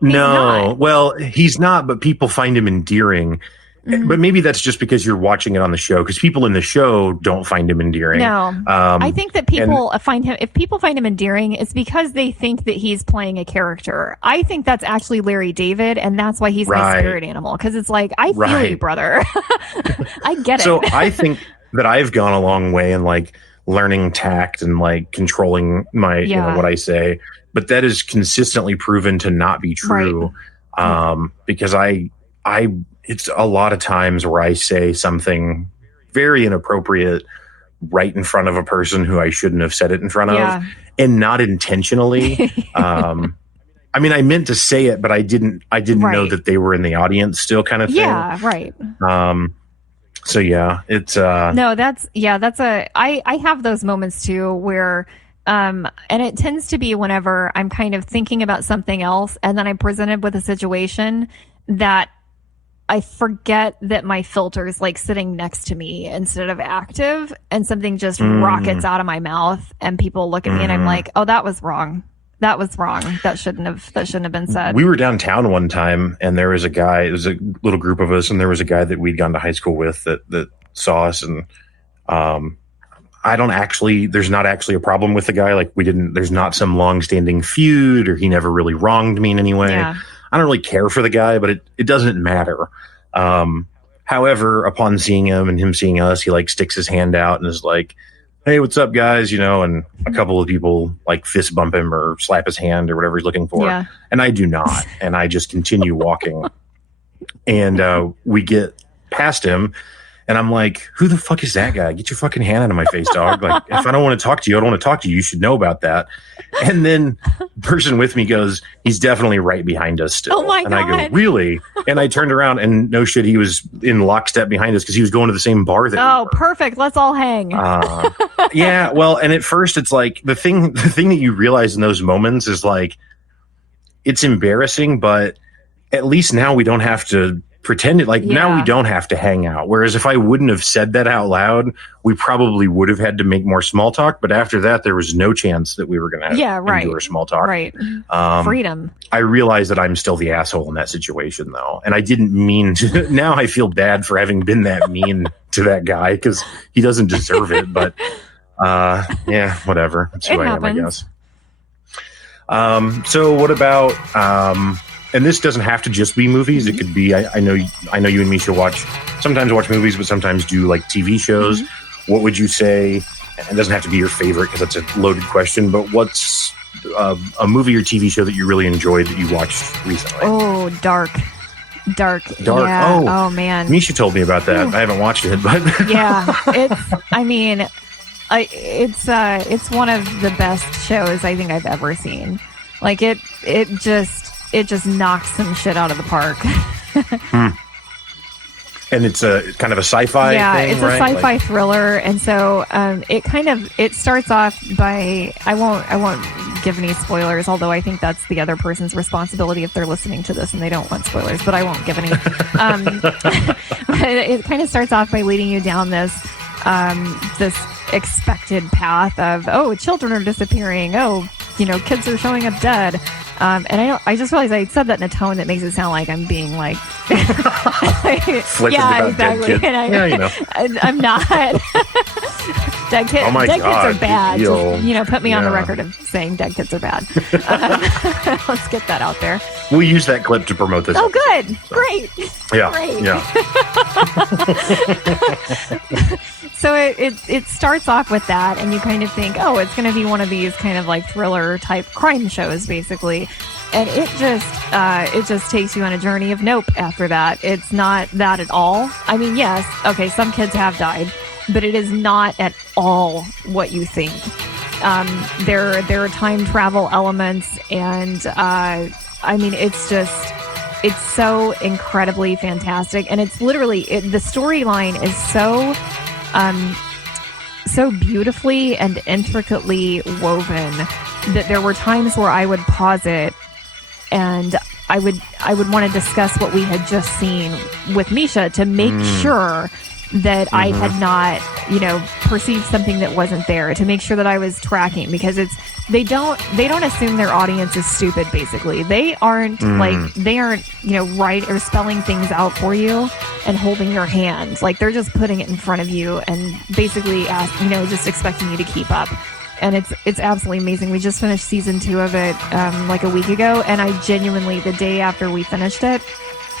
He's not, but people find him endearing. But maybe that's just because you're watching it on the show, because people in the show don't find him endearing. No, I think that people find him. If people find him endearing, it's because they think that he's playing a character. I think that's actually Larry David, and that's why he's my spirit animal. Because it's like, I feel you, brother. I get it. So I think that I've gone a long way in like learning tact and like controlling my what I say, but that is consistently proven to not be true. Because it's a lot of times where I say something very inappropriate right in front of a person who I shouldn't have said it in front of, and not intentionally. I mean, I meant to say it, but I didn't know that they were in the audience still, kind of thing. Yeah, right. So yeah, it's I have those moments too where and it tends to be whenever I'm kind of thinking about something else and then I'm presented with a situation that I forget that my filter is like sitting next to me instead of active, and something just rockets out of my mouth and people look at me and I'm like, oh, that was wrong. That was wrong. That shouldn't have been said. We were downtown one time and there was a guy, it was a little group of us, and there was a guy that we'd gone to high school with that saw us, and there's not actually a problem with the guy. Like there's not some long standing feud, or he never really wronged me in any way. Yeah. I don't really care for the guy, but it doesn't matter. However, upon seeing him and him seeing us, he like sticks his hand out and is like, "Hey, what's up, guys?" You know, and a couple of people like fist bump him or slap his hand or whatever he's looking for. Yeah. And I do not. And I just continue walking. And we get past him. And I'm like, who the fuck is that guy? Get your fucking hand out of my face, dog. Like, if I don't want to talk to you, I don't want to talk to you. You should know about that. And then the person with me goes, he's definitely right behind us still. Oh my God. I go, really? And I turned around and no shit, he was in lockstep behind us because he was going to the same bar that we were. Perfect. Let's all hang. Yeah, well, and at first it's like the thing that you realize in those moments is like, it's embarrassing, but at least now we don't have to pretend it. Like now we don't have to hang out. Whereas if I wouldn't have said that out loud, we probably would have had to make more small talk. But after that, there was no chance that we were going to endure small talk. Right. Freedom. I realize that I'm still the asshole in that situation, though. And I didn't mean to. Now I feel bad for having been that mean to that guy because he doesn't deserve it. But yeah, whatever. That's who I am, I guess. So what about... and this doesn't have to just be movies. It could be, I know you and Misha sometimes watch movies, but sometimes do like TV shows. Mm-hmm. What would you say, and it doesn't have to be your favorite because that's a loaded question, but what's a movie or TV show that you really enjoyed that you watched recently? Oh, Dark. Yeah. Oh man. Misha told me about that. Ooh. I haven't watched it, but yeah, it's one of the best shows I think I've ever seen. Like it just knocks some shit out of the park. And it's a kind of a sci-fi thing, it's a sci-fi thriller. And so it starts off by, I won't give any spoilers, although I think that's the other person's responsibility if they're listening to this and they don't want spoilers, but I won't give any. It kind of starts off by leading you down this expected path of, children are disappearing. Kids are showing up dead. And I just realized I said that in a tone that makes it sound like I'm being like, yeah, exactly. And I'm not. Dead kids are bad. Just, put me on the record of saying dead kids are bad. Let's get that out there. We'll use that clip to promote this. Oh, good. So. Great. Yeah. Great. Yeah. So it starts off with that, and you kind of think, it's going to be one of these kind of like thriller type crime shows, basically. And it just takes you on a journey of nope after that. It's not that at all. I mean, yes, okay, some kids have died, but it is not at all what you think. There are time travel elements, and it's so incredibly fantastic. And it's literally, the storyline is so beautifully and intricately woven that there were times where I would pause it and I would want to discuss what we had just seen with Misha to make sure that I had not, perceived something that wasn't there, to make sure that I was tracking, because they don't assume their audience is stupid. Basically, they aren't right or spelling things out for you and holding your hand. Like, they're just putting it in front of you and basically just expecting you to keep up. And it's absolutely amazing. We just finished season 2 of it like a week ago, and I genuinely, the day after we finished it,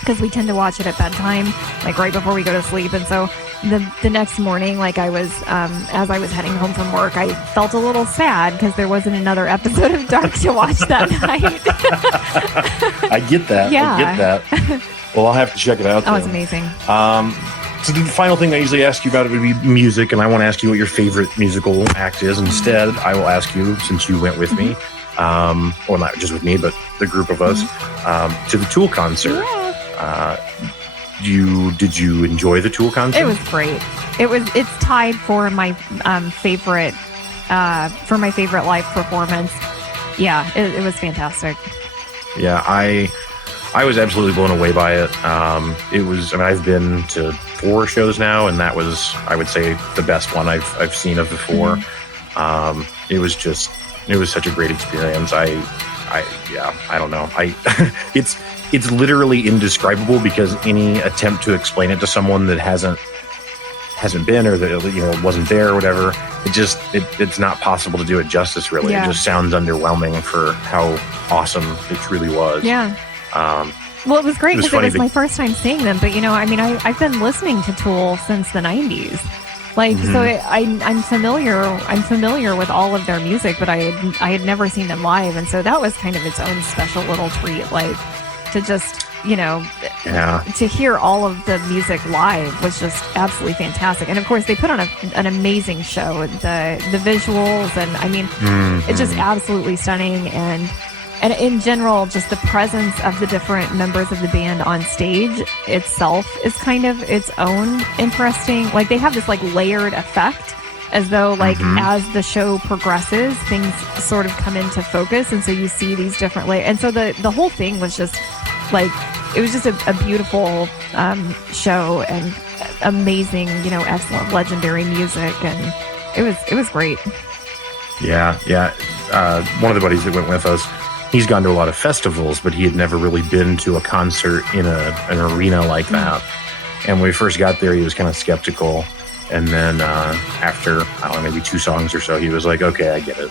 because we tend to watch it at bedtime, like right before we go to sleep. And so the next morning, like I was, as I was heading home from work, I felt a little sad because there wasn't another episode of Dark to watch that night. I get that. Yeah. I get that. Well, I'll have to check it out. Oh, it's amazing. So the final thing I usually ask you about would be music, and I want to ask you what your favorite musical act is. Instead, I will ask you, since you went with me, well, not just with me, but the group of us, to the Tool concert. Yeah. Did you enjoy the Tool concert? It was great. It's tied for my favorite live performance. Yeah, it was fantastic. Yeah, I was absolutely blown away by it. I've been to 4 shows now, and that was, I would say, the best one I've seen of the 4. It was such a great experience. I don't know. It's literally indescribable, because any attempt to explain it to someone that hasn't been, or that wasn't there or whatever, it's not possible to do it justice, really. Yeah. It just sounds underwhelming for how awesome it truly was. Yeah. Well, it was great because it was funny my first time seeing them. But, I've been listening to Tool since the 90s. So I'm familiar with all of their music, but I had never seen them live. And so that was kind of its own special little treat, to just, to hear all of the music live was just absolutely fantastic. And of course, they put on an amazing show. The visuals, and it's just absolutely stunning. And in general, just the presence of the different members of the band on stage itself is kind of its own interesting. They have this layered effect, as though as the show progresses, things sort of come into focus, and so you see these different layers. And so the whole thing was just it was just a beautiful show, and amazing, excellent, legendary music, and it was great. Yeah. One of the buddies that went with us, he's gone to a lot of festivals, but he had never really been to a concert in an arena like that. And when we first got there, he was kind of skeptical. And then after, I don't know, maybe 2 songs or so, he was like, okay, I get it.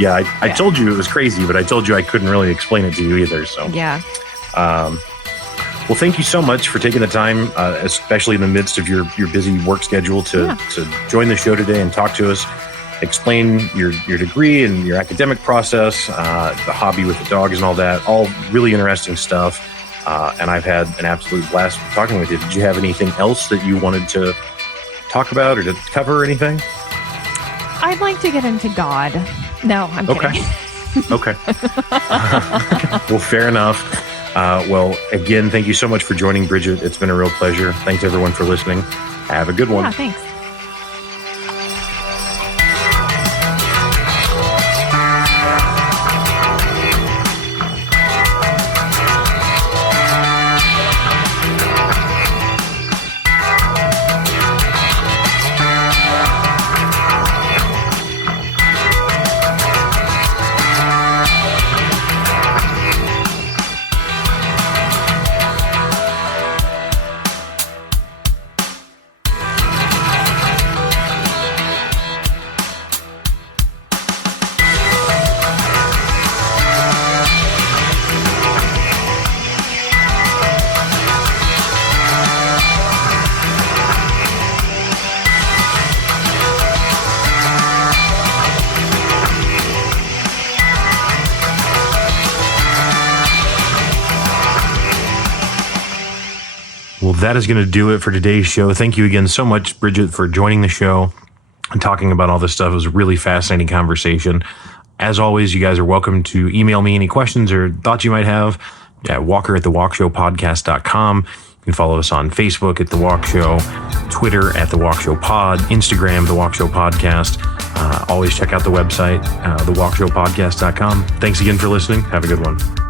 I told you it was crazy, but I told you I couldn't really explain it to you either. So yeah. Well, thank you so much for taking the time, especially in the midst of your busy work schedule, to join the show today and talk to us. Explain your degree and your academic process, the hobby with the dogs and all that. All really interesting stuff. And I've had an absolute blast talking with you. Did you have anything else that you wanted to talk about or to cover or anything? I'd like to get into God. No, I'm kidding. Okay. Well, fair enough. Well, again, thank you so much for joining, Brigette. It's been a real pleasure. Thanks, everyone, for listening. Have a good one. Yeah, thanks. Well, that is going to do it for today's show. Thank you again so much, Brigette, for joining the show and talking about all this stuff. It was a really fascinating conversation. As always, you guys are welcome to email me any questions or thoughts you might have at walker@thewalkshowpodcast.com. You can follow us on Facebook at The Walk Show, Twitter at The Walk Show Pod, Instagram, The Walk Show Podcast. Always check out the website, thewalkshowpodcast.com. Thanks again for listening. Have a good one.